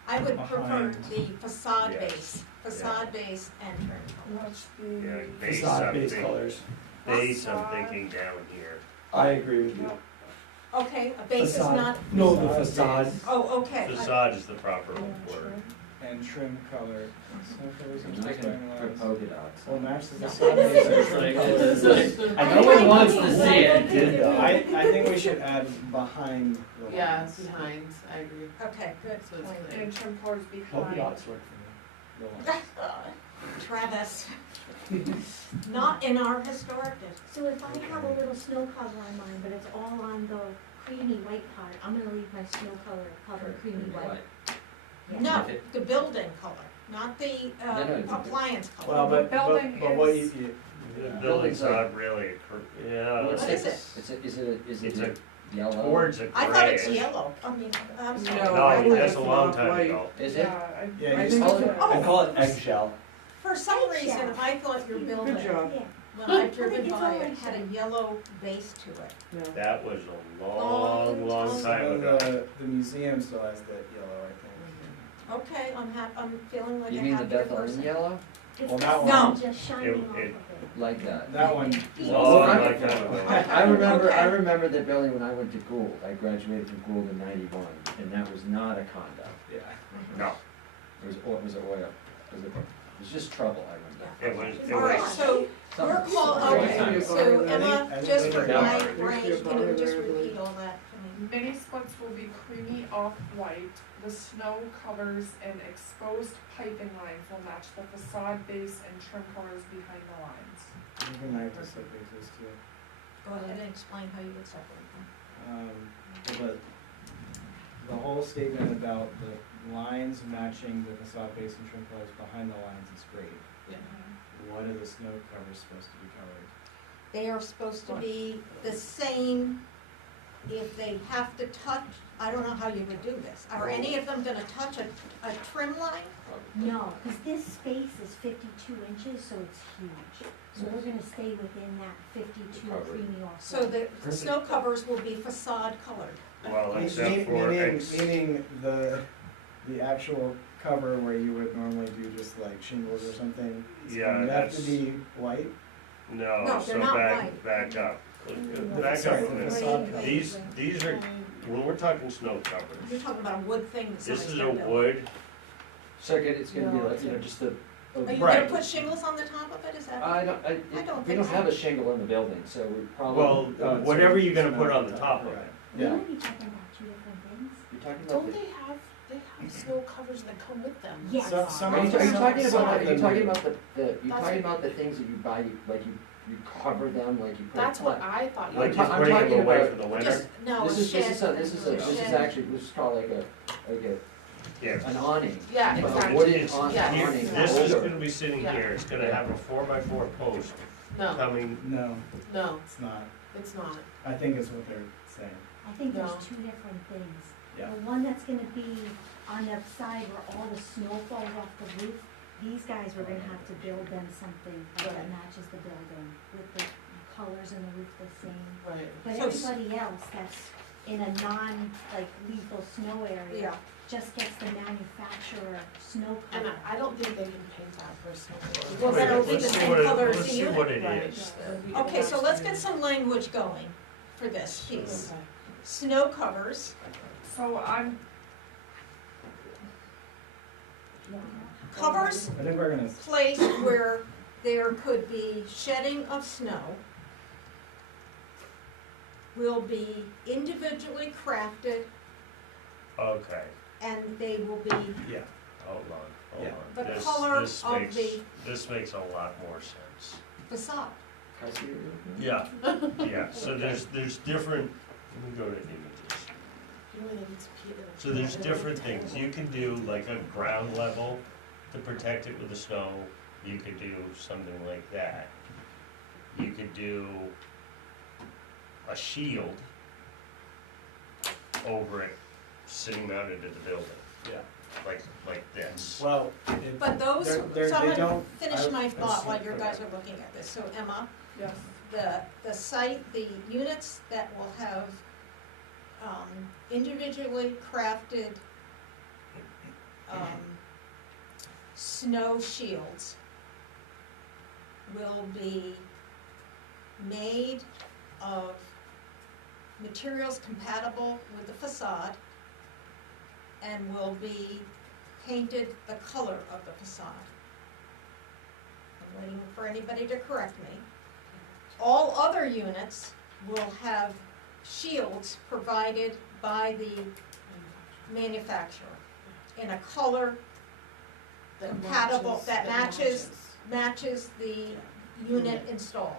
I would prefer Behind. the facade Yes. base, facade base and trim colors. Which Yeah, the. base, Facade I'm base thinking, colors. base, I'm thinking down here. I agree with you. Yep. Okay, a base is Facade. not, No, the facade. oh, okay. Facade is the proper word. and trim color. Snow covers and I'm not trim gonna lines put polka dots. will match the No. facade base and trim colors. No one wants to see it. Did though. I think we should add behind the lines. Yeah, behind, I agree. Okay, good So it's point. clear. And trim colors Polka behind. dots work for me. The lines. Travis, not in our historic district. So if I have a little snow cover on mine, but it's all on the creamy white part, I'm gonna leave my snow cover creamy white. Yeah. No, the building color, not the No, no, appliance color. Well, but building what is- you The Yeah. building's Building's like- not really, yeah, What is it? Is It's it a yellow? towards a I thought it's grayish. yellow, I mean, I'm sorry. No, I No, think that's it's a long time off-white. ago. Is it? Yeah, Yeah, I you think call it's it- a- I call it eggshell. For some reason, I thought your building, Good job. Yeah. when I've driven It's by all it, like had a that. yellow base to it. Yeah. That was a long, long Long time ago. the museum still has that yellow, I think. Okay, I'm feeling like a You mean the happier Bethlehem person. yellow? It's Well, the that sun one- just shining off of it- it. Like that? That one. Long, I- long time ago. I remember, I Okay. remember the building when I went to Gould. I graduated from Gould in '91, and that was not a condo. Yeah. No, It was oil, it was just trouble, I remember. it was, All right, so we're called, okay, Something. so I Emma, think- just I for think my there- brain, there's can you a just bar there, repeat all that for me? Mini splits will be creamy off-white. The snow covers and exposed piping lines will match the facade base and trim colors behind the lines. You can make this like basis too. Go ahead and explain how you would separate them. But the whole statement about the lines matching the facade base and trim colors behind the lines is great. Yeah. What are the snow covers supposed to be covered? They are supposed to be the same if they have to touch, I don't know how you would do this. Are any of them gonna touch a trim line? No, because this space is 52 inches, so it's huge. So we're gonna stay within that 52 Covered. creamy off. So the snow covers will be facade colored. well, except for Meaning the actual cover where you would normally do just like shingles or something. Yeah, You have to that's- be white. no, No, so they're not back, white. back up. No, Back sorry, up a the minute. facade cover. These are, when we're talking snow covers, You're talking about a wood thing the size this of is a a building. wood, So it's gonna be No, like, you know, just a. Are you gonna Right. put shingles on the top of it, is that? I don't, I don't we think don't so. have a shingle in the building, so we probably. well, Oh, it's whatever right. you're gonna It's put not on the top of it. We Yeah. might be talking about two different things. You're talking about Don't the. they have snow covers that come with them? Yes. Some Are you, of are you them- talking some about, of are you them talking do. about you're That's talking what- about the things that you buy, like you cover them, like you put. That's what I thought you were like I'm just ta- I'm putting talking them away about- for the winter. Just, no, a This is, shed. this is actually, this is called like Yeah. an awning. Yeah, A exactly. wooden It's- Yeah. here- awning This is holder. gonna be sitting Yeah. here, it's gonna have a 4x4 post No, coming, No, no, it's not. it's not. I think is what they're saying. I think there's No. two different things. Yeah. The one that's gonna be on the side where all the snow falls off the roof, these guys were gonna have to build them something that Right. matches the building with the colors and the roof the same. Right. But So s- everybody else that's in a like lethal snow area Yeah, just gets the manufacturer snow And cover. I don't think they can paint that for snow. Well, then it'll be let's the see same what it, color as let's the see unit. what it Right. is. Okay, so let's get some language going for this piece. Okay. Snow covers, So I'm, covers I think we're gonna, place where there could be shedding of snow will be individually crafted Okay, and they will be, yeah. hold on, hold Yeah. on. the This- color this of makes- the This makes a lot more sense. facade. Can I see it real quick? Yeah, yeah, so there's different, let me go to images. You know, they need to keep it. So there's different things, you can do like a ground level to protect it with the snow, you could do something like that. You could do a shield over it, sitting mounted to the building, Yeah. like this. Well, But those, They're- so I'm they gonna don't- finish my I- thought while you okay. guys are looking at this. So Emma, yes, the site, the units that will have individually crafted snow shields will be made of materials compatible with the facade and will be painted the color of the facade. I'm waiting for anybody to correct me. All other units will have shields provided by the manufacturer in a color That compatible, that matches matches. the unit installed.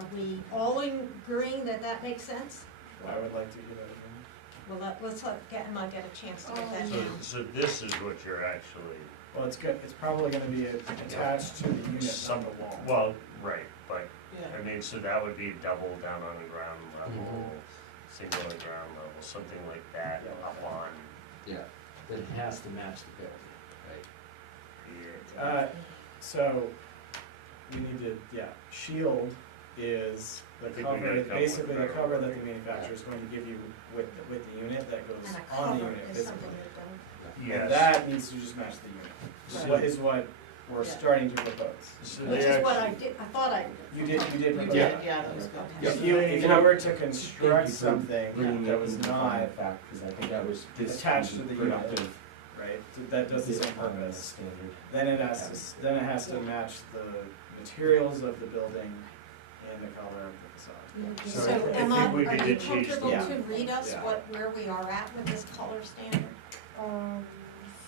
Are we all agreeing that that makes sense? I would like to hear that again. Well, let's get, Emma get a chance to get that So, down. so this is what you're actually, Well, it's good, it's probably gonna be attached to the unit on the wall. well, right, but, Yeah. I mean, so that would be double down on the ground level, single on the ground level, something like that, Yeah. up on. Yeah, but it has to match the building, right? here. So, we need to, shield is the I think we cover, gotta come basically with the cover that the manufacturer is going to give you with the unit that goes And a on the cover unit is physically. something you've done. And Yes. that needs to just match the unit. So- What is what we're Yeah. starting to propose. So Which they is what I actually, did, I thought I did. You did You propose did, that. yeah, that was good. If you were to construct Thank you for something bringing that it was into not, fact, because I think that was this attached to the unit. productive. right, that does the same purpose, Standard. then it has to match the materials of the building and the color of the facade. So I So think Emma, we are could you just change comfortable the- to read us Yeah. where we are at with this color standard?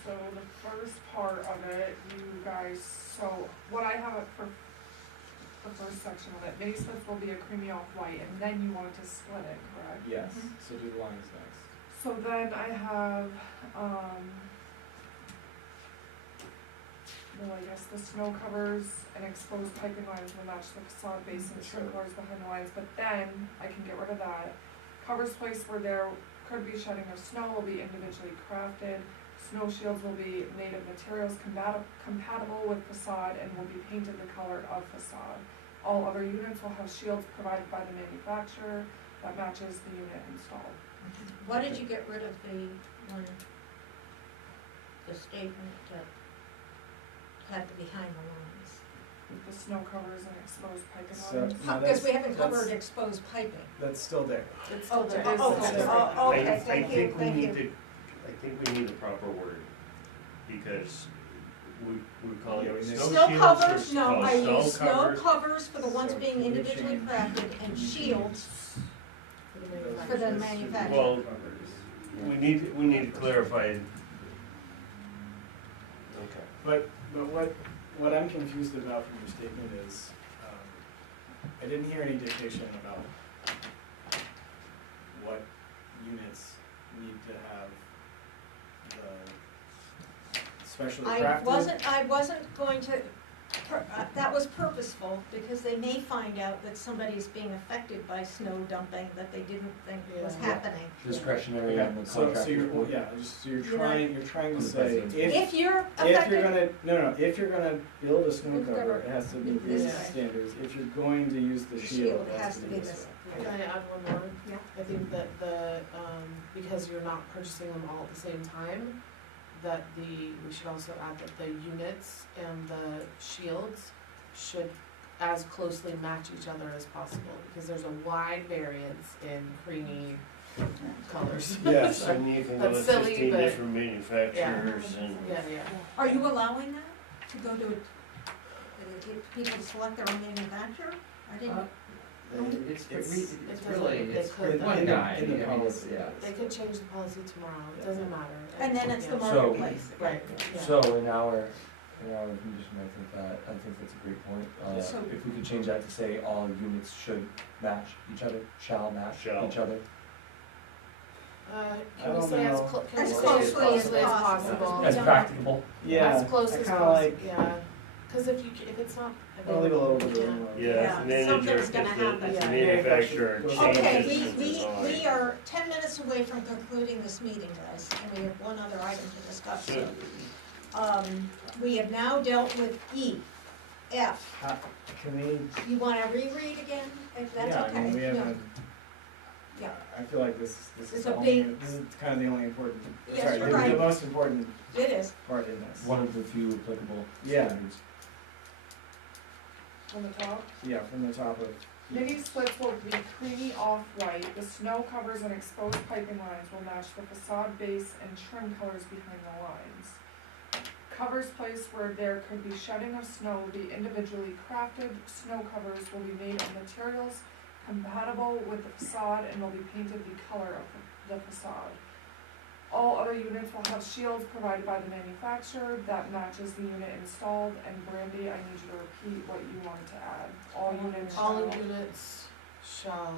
So the first part of it, you guys, so what I have it for the first section of it, mini splits will be a creamy off-white, and then you wanted to split it, correct? Yes, so do the lines next. So then I have, well, I guess the snow covers and exposed piping lines will match the facade base and sprinklers behind the lines, but then I can get rid of that. Covers placed where there could be shedding of snow will be individually crafted. Snow shields will be made of materials compatible with facade and will be painted the color of facade. All other units will have shields provided by the manufacturer that matches the unit installed. Why did you get rid of the one, the statement that had the behind the lines? The snow covers and exposed piping So- lines. No, Because we that's- haven't covered exposed piping. That's still there. It's Oh, still there. oh, It's still okay. there. Oh, okay, I thank you, think we thank need you. to, I think we need the proper word, because we call Yeah, it we need- snow Snow shields covers, or no, snow I use snow covers. covers for the ones So being can we individually change- crafted and shields For the Those for the just manufacturer. Well, covers. we need to clarify. Okay. But what I'm confused about from your statement is, I didn't hear any dictation about what units need to have the specially crafted. I wasn't going to, that was purposeful, because they may find out that somebody's being affected by snow dumping that they didn't think was Yeah. happening. Discretionary Okay, on the so contractor. you're, well, yeah, so you're trying to On the say, president. If you're if you're affected, gonna, if you're gonna build a snow Cover. cover, it has to meet these Yeah. standards. If you're going to use the The shield, shield it has to be this this. way. Can I add one more? Yeah. I think that because you're not purchasing them all at the same time, we should also add that the units and the shields should as closely match each other as possible, because there's a wide variance in creamy colors. Yes, Sorry. and you can That's go with silly, 15 but- different manufacturers and. Yeah, yeah. are you allowing that, to go to, people select their own manufacturer? I didn't, It's doesn't- really, they it's could- one guy, in the I mean, it's, policy. yeah. They could change the policy tomorrow, it doesn't matter. and then it's the Yeah. marketplace. Right, yeah. So in our condition, I think that's a great point. So- If we could change that to say all units should match each other, shall match Shall. each other. I Can we don't say know. can we As say closely as possible? As practicable. Yeah, As close I as kinda possible, like, yeah, cause if it's not I'll leave a little available, bit you of can't. room. Yeah, Yeah, the manager, something's if gonna happen. the Yeah. manufacturer Okay, changes the we design. are 10 minutes away from concluding this meeting, guys, and we have one other item to discuss. So, We have now dealt with E, F. Can we, You wanna reread again? If that's yeah, okay. I mean, we Yeah. haven't, Yeah. I feel like this It's is a the only, big- this is kind of the only important, Yes, sorry, you're the right. most important It is. part in this. One of the few applicable Yeah. standards. On the top, Yeah, from the top of Mini splits will be creamy off-white, the snow covers and exposed piping lines will match the facade base and trim colors behind the lines. Covers placed where there could be shedding of snow will be individually crafted, snow covers will be made of materials compatible with the facade and will be painted the color of the facade. All other units will have shields provided by the manufacturer that matches the unit installed, and Brandy, I need you to repeat what you wanted to add. All units shall,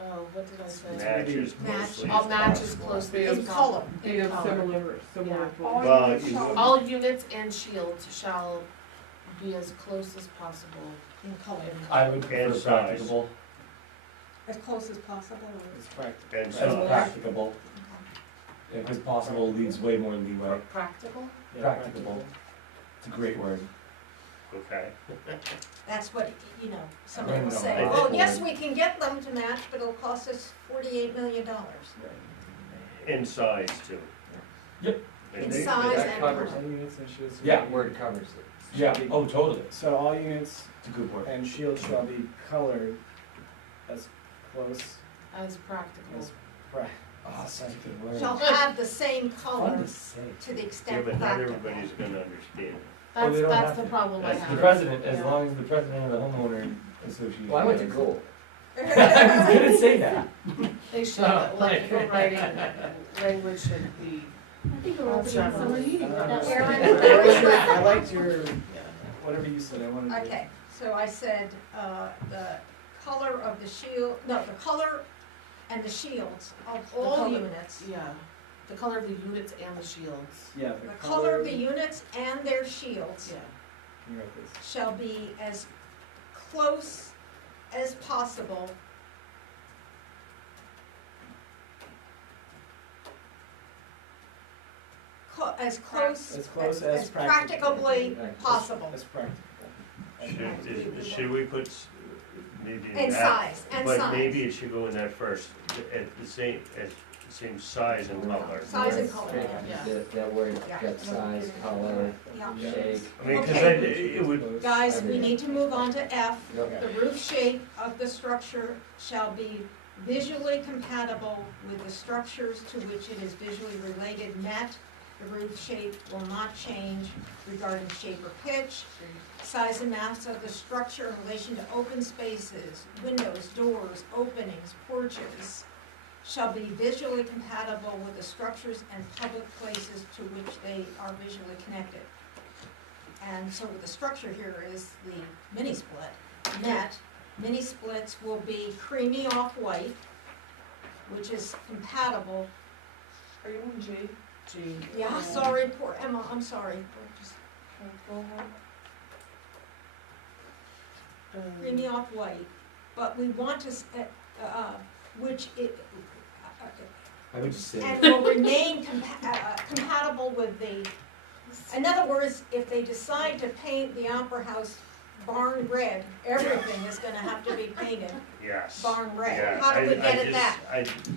oh, what did I say? Matches closely All as matches possible. closely In as color. possible. Be of similar Yeah. to. All Well, units you- shall, All units and shields shall be as close as possible In color. in I color. would And prefer size. practicable, As close as possible, It's practical. And as size. practicable. If it's possible, leaves way more leeway. Practical? Yeah, Practicable. It's a great word. Okay. That's what, somebody I will know, say, I well, think yes, we can get them to match, but it'll cost us $48 million. In size too. Yep. And In they- size that and covers color. All units and shields. shall Yeah. be- Word covers it. Yeah, oh, totally. So all units It's a good word. and shields shall be colored as close As practical. as pra- Ah, such a good word. Shall have the same Fun color to say. to the Yeah, extent but not practical. everybody's gonna understand. Oh, they don't That's have the to. problem I That's have. The president, as Yeah. long as the president of the homeowner association. Well, I went to Google. I was gonna say that. They should, electrical writing language should be, I think we're opening Several. summer meeting with that Aaron, word. where is that? I liked your, yeah. whatever you said, I wanted to. Okay, so I said, the color of the shield, no, the color and the shields of all color. units. Yeah, the color of the units and the shields. Yeah, The color of the units and their shields Yeah. You wrote this. shall be as close as possible as close As close as as practicable. practicably Right. possible. As practical. Should we put maybe in And that? size, and But size. maybe it should go in that first, at the same size and color. Size and Word, color, yeah. That word, Yeah. that size, color, Yeah. shape. I mean, cause Okay. then it would, Guys, we need to move on to F. Yep. The roof shape of the structure shall be visually compatible with the structures to which it is visually related met. The roof shape will not change regarding shape or pitch. Size and mass of the structure in relation to open spaces, windows, doors, openings, porches, shall be visually compatible with the structures and public places to which they are visually connected. And so the structure here is the mini split. Net, mini splits will be creamy off-white, which is compatible. are you on G? G. Yeah, sorry, poor Emma, I'm sorry. Just Okay, go ahead. creamy off-white, but we want to, which it, I would just say. and will remain compatible with the, in other words, if they decide to paint the Opera House barn red, everything is gonna have to be painted yes. barn red. Yeah, How do we I get at just- that?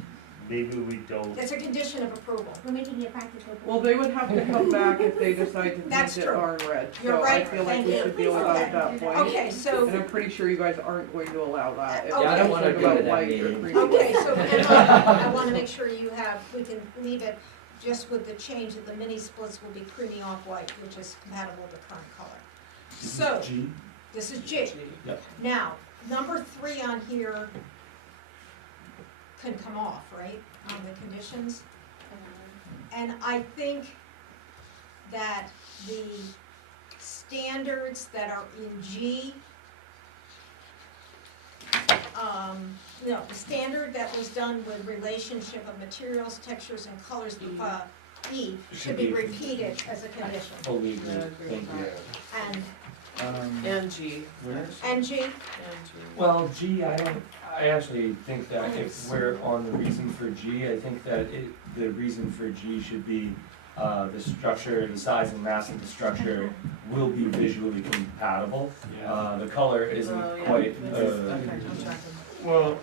Maybe we don't, It's a condition of approval. We're making it practical. Well, they would have to come back if they decide to That's paint it true. barn red, You're so I right, feel like thank we you. should deal with that at that point. Okay, so, And I'm pretty sure you guys aren't going to allow that. If Yeah, I we're don't wanna concerned go to about that white or meeting. creamy. okay, so Emma, I wanna make sure you have, we can leave it just with the change that the mini splits will be creamy off-white, which is compatible with the current color. So, G. this is G. Yep. Now, number 3 on here can come off, right, on the conditions? And I think that the standards that are in G, no, the standard that was done with relationship of materials, textures, and colors, E, should be repeated as a condition. Fully agree, Yeah, I agree thank with you. that. And, And G. Where? and G, And G. Well, G, I actually think that if we're on the reason for G, I think that the reason for G should be, the structure, the size and mass of the structure will be visually compatible. The color isn't Oh, yeah. quite, Okay, I'm tracking. well,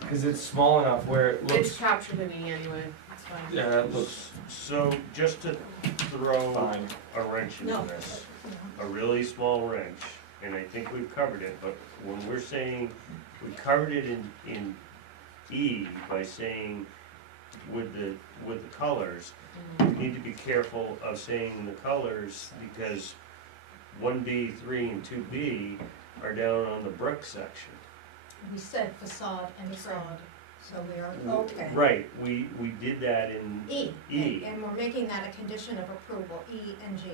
cause it's small enough where it It's looks, captured in E anyway, it's fine. yeah, it looks so just to throw fine. a wrench No. into this, a really small wrench, and I think we've covered it, but when we're saying, we covered it in E by saying with the colors, we need to be careful of saying the colors, because 1B, 3, and 2B are down on the brick section. We said facade and trim, Facade. so we are, okay. Right, we did that in E. E. And we're making that a condition of approval, E and G.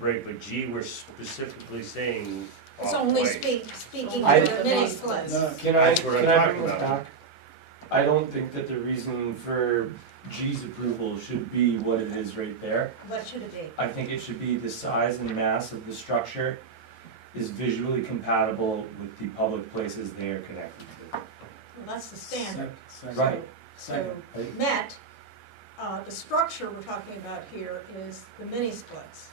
Right, but G, we're specifically saying It's off only white. speaking I- of the mini splits. No, Can I, That's what I'm can I talking bring this about. back? I don't think that the reason for G's approval should be what it is right there. What should it be? I think it should be the size and mass of the structure is visually compatible with the public places they are connected to. Well, that's the standard. Second. Right. So, Right. met, the structure we're talking about here is the mini splits.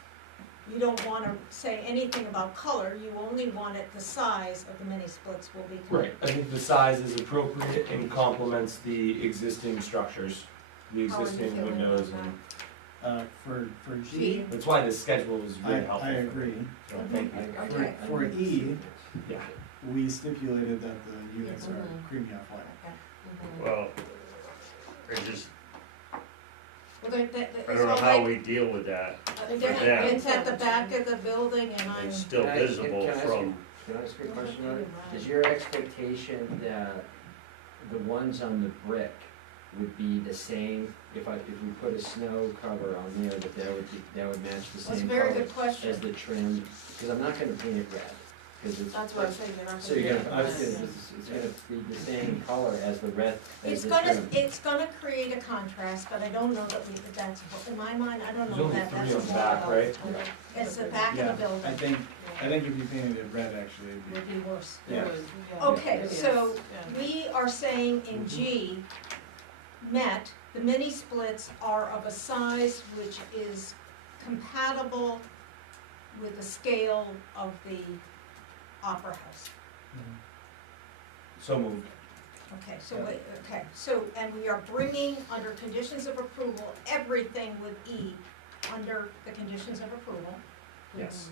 You don't wanna say anything about color, you only want it, the size of the mini splits will be. Right, I think the size is appropriate and complements the existing structures, the How are you existing feeling windows, about and For G, that's why this schedule is I really helpful. I agree. So, thank you. Okay. For E, Yeah. we stipulated that the units are Mhm. creamy off-white. Mhm. Well, I just, Well, I it's don't know all how like, we deal with that. they're- it's at the back of the building and I'm, It's still Can I- visible can I ask from, Can I ask you a question on it? Is your expectation that the ones on the brick would be the same, if we put a snow cover on there, that would match the that's a same very color good question. as the trim? Because I'm not gonna paint it red, because it's. That's what I'm saying, you're not So gonna you're get gonna, the I was red. gonna, it's gonna be the same color as the red, It's as the trim. it's gonna create a contrast, but I don't know that that's, in my mind, I don't There's know only that that's three a on the back, law. right? It's the back Yeah, of the building. I think if you painted it red, actually, it'd be. Would be worse. It Yeah. would, yeah. Okay, It is, so yeah. we are saying in G, met, the mini splits are of a size which is compatible with the scale of the Opera House. So moved. Okay, so, and we are bringing under conditions of approval, everything with E under the conditions of approval. Yes.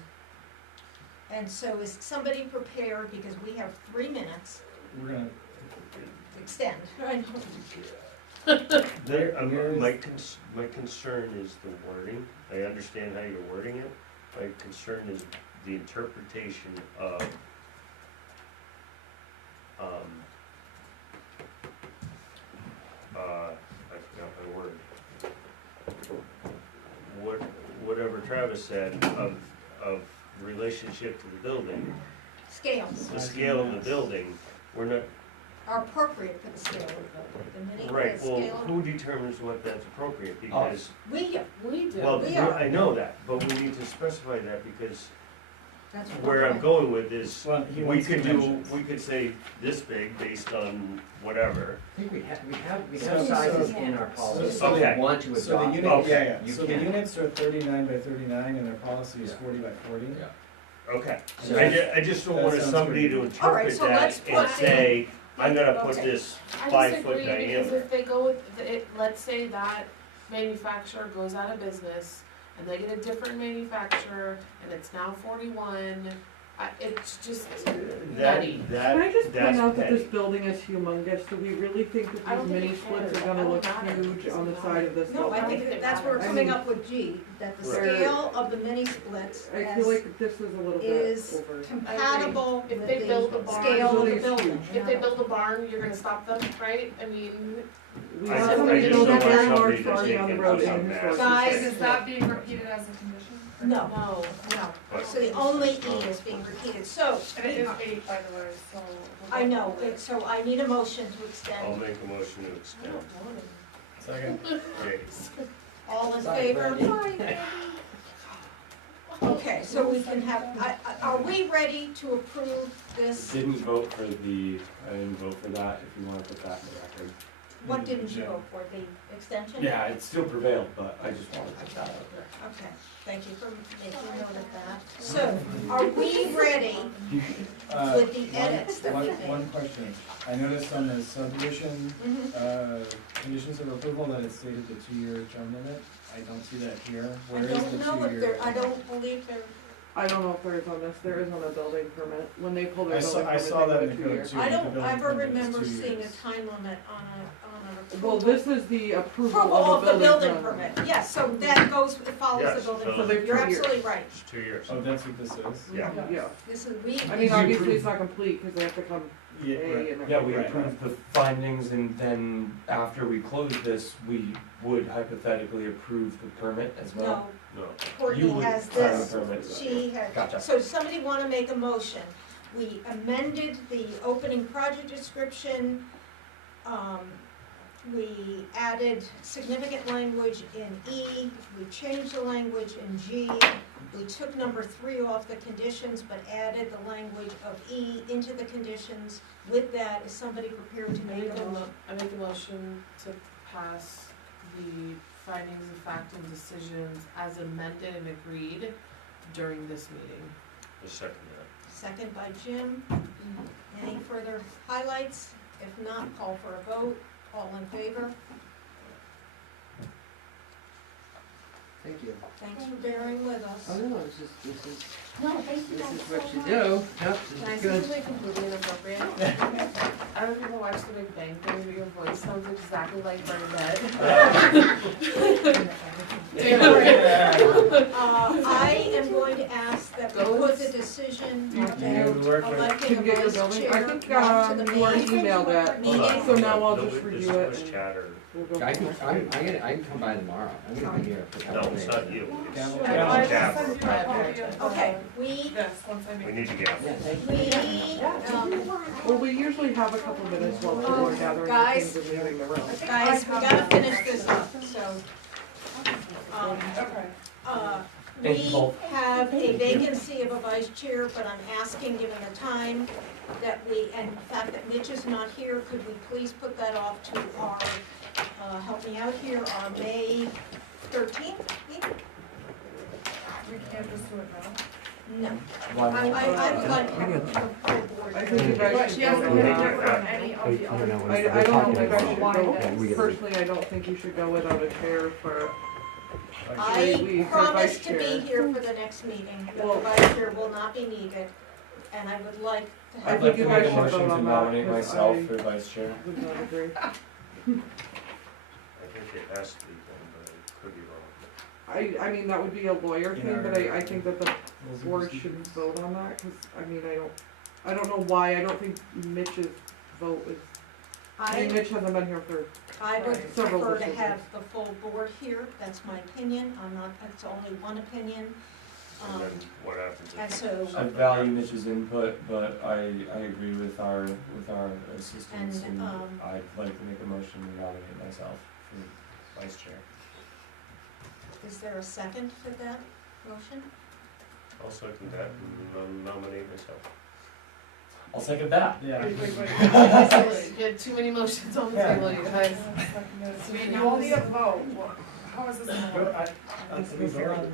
And so is somebody prepared, because we have 3 minutes We're gonna, to extend. I know. there, Here's- my concern is the wording. I understand how you're wording it. My concern is the interpretation of, I forgot my word. Whatever Travis said of relationship to the building, Scales the scale of the building, we're not, are appropriate for the scale of the building, the mini, right, the well, scale. who determines what that's appropriate? Because, We do, We do. well, we are. I know that, but we need to specify that, because that's what where we're I'm doing. going with is, well, he we wants could dimensions. we could say this big based on whatever. I think we have So- sizes so- in our policy, so- if Okay. you want to So the adopt unit, those, yeah, yeah, you so the can. units are 39 by 39 and their policy is Yeah. 40 by 40. Yeah. Okay, So- I just don't That want sounds somebody good. to All right, interpret so let's that and put say, I'm gonna put Okay. this I 5-foot disagree, because diameter. if they go with, let's say that manufacturer goes out of business, and they get a different manufacturer, and it's now 41, it's just nutty. Can I just that's point out that this petty. building is humongous, do we really think I that don't these think mini it splits matters. are gonna I look don't matter. huge on the It's side of this No, building? I think that's where we're coming up with G, that the Right. scale of the mini splits I feel like this is a little bit is over. compatible If with they build a the barn- scale of the Building's building. huge. If they build a barn, you're gonna stop them, right? I mean, We I want just somebody to don't build a want very somebody large to barn take down the it road to in some historic. Guys, district. Is that being repeated as a condition? No, no. no, so the only E is being repeated, so, And it is 8, by the way, so. I know, so I need a motion to I'll extend. make a motion to I extend. don't want it. Second. Okay. All in Sorry, favor? Brandy. Okay, so we can have, are we ready to approve this? I didn't vote for that, if you wanna put that in the record. What didn't you vote for, the extension? Yeah, it still prevailed, but I just wanted to put that out there. Okay, thank you for making note of that. So, are we ready with the edits that we made? One question, I noticed on the subdivision, Mhm. conditions of approval that it stated the 2-year term limit. I don't see that here. I Where is don't the know if 2-year? there, I don't believe there, I don't know if there is on this, there is on a building permit, when they pull their I building saw permit, that they in go the 2 code years. too. I the don't building ever permit is remember 2 seeing a years. time limit on an Well, approval. this is the approval Approval of of a the building permit, yes, so that goes, it follows the Yes, building so permit, they're you're 2 years. absolutely right. It's 2 years. Oh, that's what this is? Yeah. Yeah, This is, we. I mean, obviously it's not complete, cause they have to come Yeah, pay right. and Yeah, we Right. approved the findings and then after we close this, we would hypothetically approve the permit as well. No, No. Courtney You would has sign this, the permit. she had, Gotcha. so does somebody wanna make a motion? We amended the opening project description, we added significant language in E, we changed the language in G, we took number 3 off the conditions, but added the language of E into the conditions. With that, is somebody prepared to make a motion? I make a motion to pass the findings of fact and decisions as amended and agreed during this meeting. The second that. Second by Jim. Any further highlights? If not, call for a vote. All in favor? Thank you. Thanks for bearing with us. Oh, no, it's just, this is No, thank you guys what so you much. do. Yep, Can I this say is good. something completely inappropriate? I don't know if people watch the Big Bang Theory, but your voice sounds exactly like Bernadette. I am going to ask that we put the decision about electing Can a get your vice building, chair I think, onto the you already meeting. emailed that, Meeting. so now I'll just This review it was and chatter. we'll go I from can, there. I can come by tomorrow, I'm gonna be here for a No, couple it's days. not you. It's Gavel. I just Gavel. sent you a copy of Okay, we, this, once I make. We need to get. Yeah, thank you. Well, we usually have a couple minutes while people are gathering their Guys. things and leaving the room. guys, we gotta finish this up, so. Okay. We Thank you both. have a vacancy of a vice chair, but I'm asking, given the time, that we, and the fact that Mitch is not here, could we please put that off to our, help me out here, our May 13th meeting? We can't just do it now. No, Why I not? would like the full board. I think you guys But should she hasn't vote been on here it. for any of the other. I don't think you guys should Why? go, personally, I don't think you should go without a chair for, I we have promise vice to be chair. here for the next meeting, but the Well- vice chair will not be needed, and I would like to I have. I'd think like you to guys make a should motion vote to on that, nominate 'cause myself I for vice chair. would not agree. I think it has to be done, but I could be wrong. I mean, that would be a lawyer In thing, our- but I think that the Rules and board procedures. shouldn't vote on that, cause I mean, I don't know why, I don't think Mitch's vote is, I mean, I, Mitch hasn't been here for, I would Several prefer to decisions. have the full board here, that's my opinion, I'm not, it's only one opinion. And then what happens And if so, I value Mitch's input, but I agree with our assistants And, and I'd like to make a motion to nominate myself for vice chair. is there a second to that motion? I'll second that and nominate myself. I'll second that. Yeah. You had too many motions on the Yeah. table, you guys. You all need a vote. How is this gonna Go- work? we vote on it?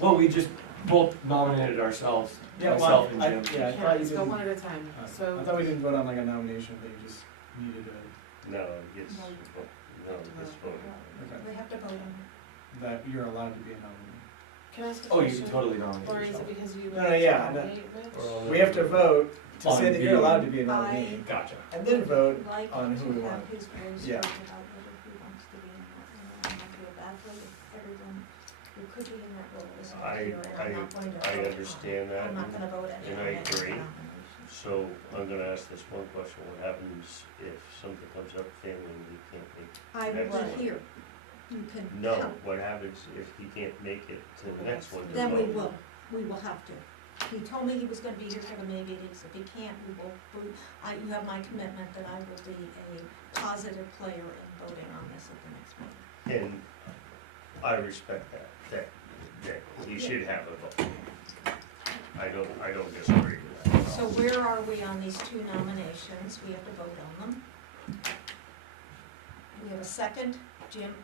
Well, we just both nominated ourselves, Yeah, well, myself and I- Jim. Yeah, I thought you Let's go didn't. one at a time, so. I thought we didn't vote on like a nomination, but you just needed a, No, yes, no, it's voted. okay, We have to vote on that you're allowed to be a nominee. Can I ask a Oh, you question? can totally nominate Or is yourself. it because you No, no, yeah, I know. nominate Rich? Or We have to vote to On say that you're being- allowed to be a it. nominee, Gotcha. and then vote I'd like on who we to have want. his voice Yeah. spoken about whether he wants to be in that, and I don't feel badly if everyone who could be in that role is not here, and I'm not going to I vote. understand that, I'm not gonna vote any and on I any agree. nominations. So I'm gonna ask this one question, what happens if something comes up family and we can't make? I will Next be here. You can No, come. what happens if he can't make it to the next one? to Then we vote? will have to. He told me he was gonna be here for the May meetings, if he can't, you have my commitment that I will be a positive player in voting on this at the next meeting. And I respect that he should have a vote. I don't disagree with that. So where are we on these two nominations? We have to vote on them. We have a second. Jim,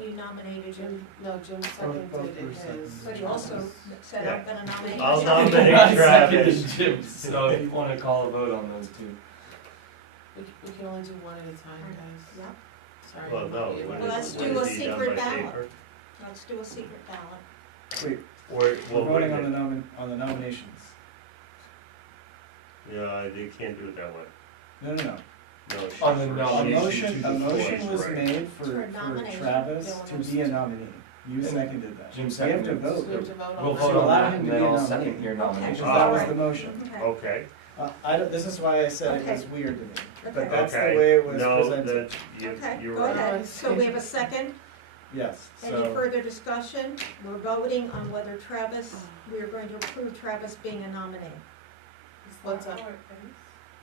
you nominated Jim, Jim seconded his. but he also said, I'm gonna nominate I'll myself. nominate I Travis. seconded Jim, so if you wanna call a vote on those two. We can only do one at a time, guys. Yeah, Sorry. Well, no, Yeah. when Well, let's when do a it be done secret by ballot. paper? let's do a secret ballot. Wait, Or, We're well, wait voting a on the minute. on the nominations. Yeah, they can't do it that way. No, no, no. No, she's. On the A nomination. motion was Right. made For for a nomination. Travis No one to wants be a to. nominee. You seconded that. Jim We have to seconded. vote. We have to vote on We'll that. vote To on allow that, him and to then be a I'll nominee. second your nomination. Because that was Alright. the motion. Okay. Okay. I don't, this is why I said it Okay. was weird to me, but Okay. that's the Okay. way it was No, presented. that, you, Okay, you're go right. ahead. So we have a second. Yes, Any so, further discussion? We're voting on whether Travis, we are going to approve Travis being a nominee. What's up?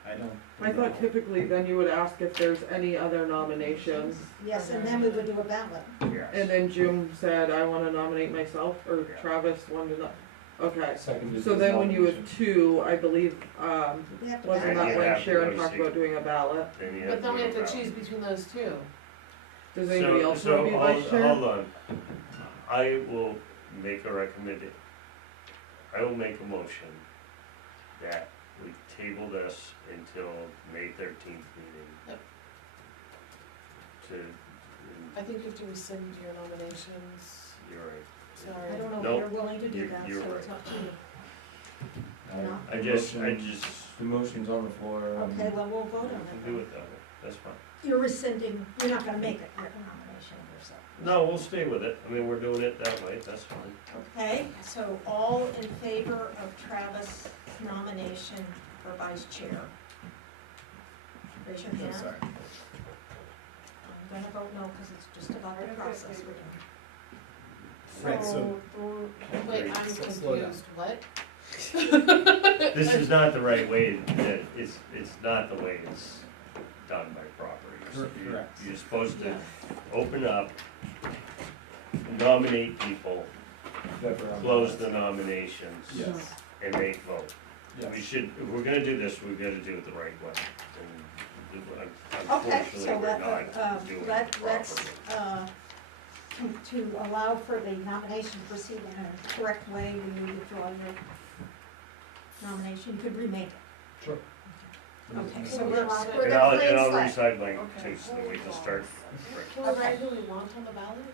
I don't. I thought typically then you would ask if there's any other nominations, Yes, and then we would do a ballot. Yes. and then Jim said, I wanna nominate myself, or Yeah. Travis wanted to, okay. Seconded So his then when you have nomination. two, I believe, We have to wasn't ballot. that You when have to Sharon go talked see. about doing a ballot? Then you But then we to have to vote. choose between those two. Does anybody else So wanna be vice chair? hold on. I will make a recommendation. I will make a motion that we table this until May 13th meeting. Yep. To, I think you have to rescind your nominations, you're right. sorry. I don't know if Nope. you're willing to do You're- that, you're so it's right. up to you. Uh, I the just, motion- The motion's on the floor. Okay, well, we'll vote we on can it. do it that way, that's fine. You're rescinding, you're not gonna make it your nomination of yourself. No, we'll stay with it. I mean, we're doing it that way, that's fine. Okay, so all in favor of Travis' nomination for vice chair? Raise your I'm hand. sorry. I'm gonna vote no, because it's just about the process we're doing. Right, so- Wait, I'm So slow down. confused, what? This is not the right way, it's not the way it's done by properties. Correct. You're supposed to Yeah. open up, nominate people, Whoever on close the nominations, Yes, and make vote. We yes. should, if we're gonna do this, we've gotta do it the right way. And Okay, unfortunately, so we're not doing it let's, properly. to allow for the nomination to proceed in a correct way, we will withdraw your nomination, you could remake it. Sure. Okay, so Can we we're, allow it? we're And gonna I'll clean slate. recite mine Okay. too, so that we can start. Can we write who we want on the ballot?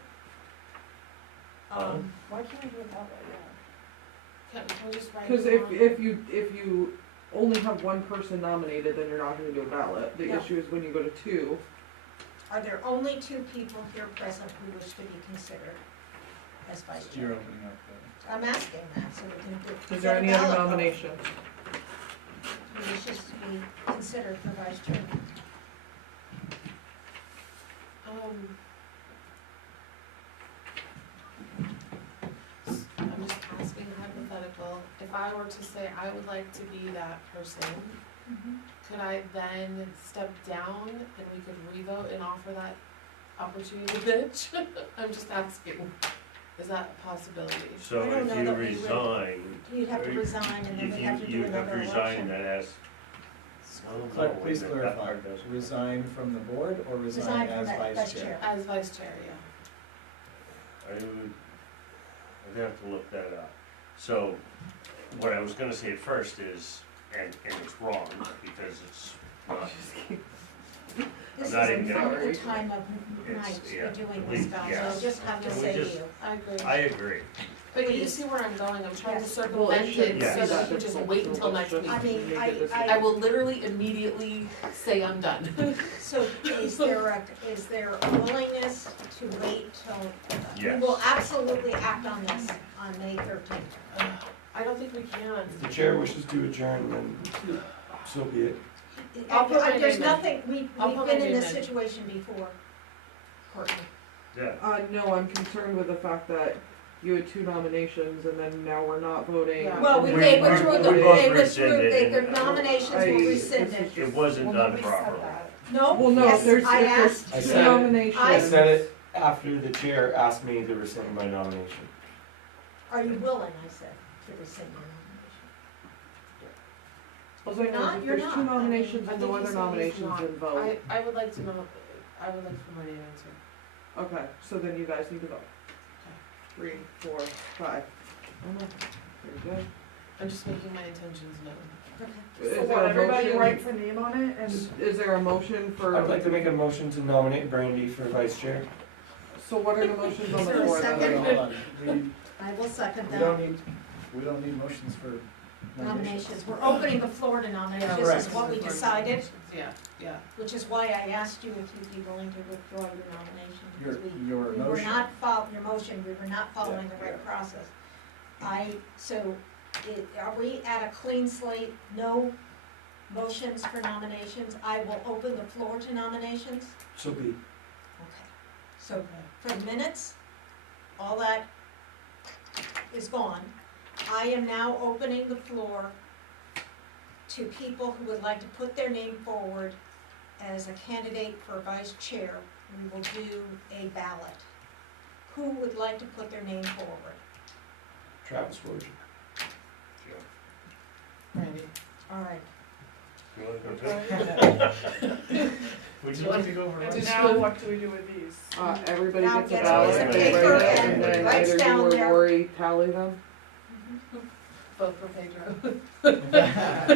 Why can't we do it that way, Can we just write? Cause who we want? if you only have one person nominated, then you're not gonna do a ballot. The Yeah. issue is when you go to two, Are there only two people here present who wish to be considered as vice You're chair? opening up I'm asking that, so we can do. is there any other nominations? Who wishes to be considered for vice chair? I'm just asking hypothetical, if I were to say I would like to be that person, could I then step down and we could revote and offer that opportunity to bitch? I'm just asking, is that a possibility? So I don't if know you that we would- resign, You'd have to resign and then if we'd have to do you have another to resign, election. that has. Clerk, please That clarify, part doesn't- resign from the board or resign Resign from as that vice chair? As vice chair, yeah. I would, I'd have to look that up. So, what I was gonna say at first is, and it's wrong, because it's not, This I'm not is even a gonna- wonderful time of It's- night yeah, for doing we- this, guys, yeah. I just have to Can we say to just- you. I agree. I agree. But you Please. see where I'm going, I'm trying to Yes. circumvent it so Yes. that we can just wait until next week. I mean, I will literally immediately say I'm done. So is there a willingness to wait till, we Yes. will absolutely act on this on May 13th. I don't think we can. If the chair wishes to adjourn, then so be it. I'll put my There's name in. nothing, I'll we've put been my in name this in. situation before, Courtney. Yeah, No, I'm concerned with the fact that you had two nominations and then now we're not voting. Yeah. Well, We- they we- withdrew, we they both withdrew, rescinded their and- nominations I- were this is rescinded. it wasn't Well, done nobody said properly. that. No, Well, no, yes, there's, I if asked, I there's two said it. nominations. I said it after the chair asked me to rescind my nomination. are you willing, I said, to rescind your nomination? I was like, Not- if you're there's two not. nominations I and think no he other said he's nominations, not. then vote. I would like to know, I would like to put my name into it. Okay, so then you guys need to vote. 3, 4, 5. Oh no, very good. I'm just making my intentions known. Okay. Is So there what, a everybody motion- writes a name on it and, Is there a motion for? I'd like to make a motion to nominate Brandy for vice chair. So what are the motions on Is the there a floor second? then? Hold on, I will second We don't that. need motions for Nominations, we're opening the floor to nominations, this is Correct. what we decided, Yeah, yeah. which is why I asked you if you'd be willing to withdraw your nomination. because Your we were motion. not your motion, we were not following the right process. Are we at a clean slate, no motions for nominations? I will open the floor to nominations. So be. Okay. So for the minutes, all that is gone. I am now opening the floor to people who would like to put their name forward as a candidate for vice chair. We will do a ballot. Who would like to put their name forward? Travis Wojcik. Randy. All right. You wanna go to it? Would you like to go over? And now what do we do with these? Everybody Now gets a gets a ballot, piece of they paper write it, and and then writes either down you or their- Lori tally them. Vote for Pedro.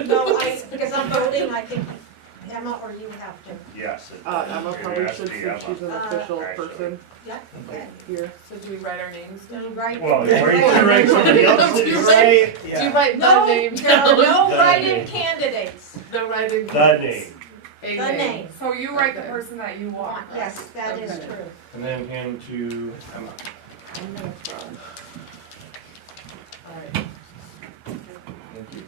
No, because I'm voting, I think Emma or you have to. Yes. Emma it probably has to should, be since Emma. she's an official Actually. person Yeah, okay. here. So do we write our names down? Right. Well, you write somebody else's. Do you Right, Do you yeah. write the No, name there are down? no The write-in name. candidates. No writing. The name. A The name. So you write the Okay. person that you want, right? Yes, that is Okay. true. And then hand to Emma. I'm gonna try. All right. Thank you.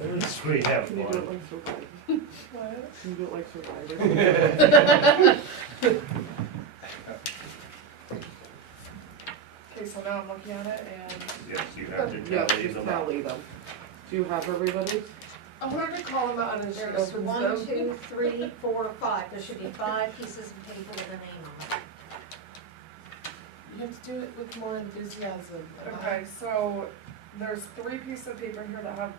At least we have Can you do it one. like Survivor? What? Can you do it like Survivor? Okay, so now I'm looking at it and Yes, you have to Yeah, tally just them up. tally them. Do you have everybody's? I wanted to call them out as she There's opens them. 1, 2, 3, 4, 5. There should be 5 pieces of paper with a name on it. You have to do it with more enthusiasm. Okay, so there's 3 pieces of paper here that have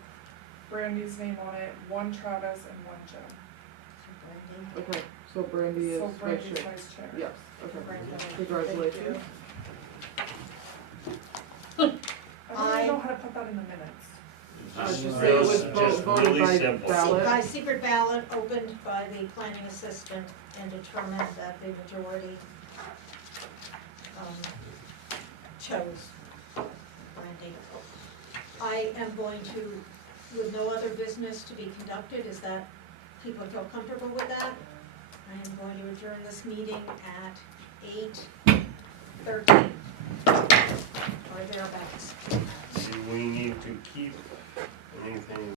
Brandy's name on it, 1 Travis and 1 Jim. Brandy. Okay, so Brandy is So vice Brandy's chair. vice chair. Yes, okay. Brandy. Congratulations. I don't even know how to put that in the minutes. Just Just real- say it was just voted really by simple. ballot. By secret ballot opened by the planning assistant and determined that the majority chose Brandy. I am going to, with no other business to be conducted, is that, people feel comfortable with that? I am going to adjourn this meeting at 8:13. Or thereabouts. Do we need to keep anything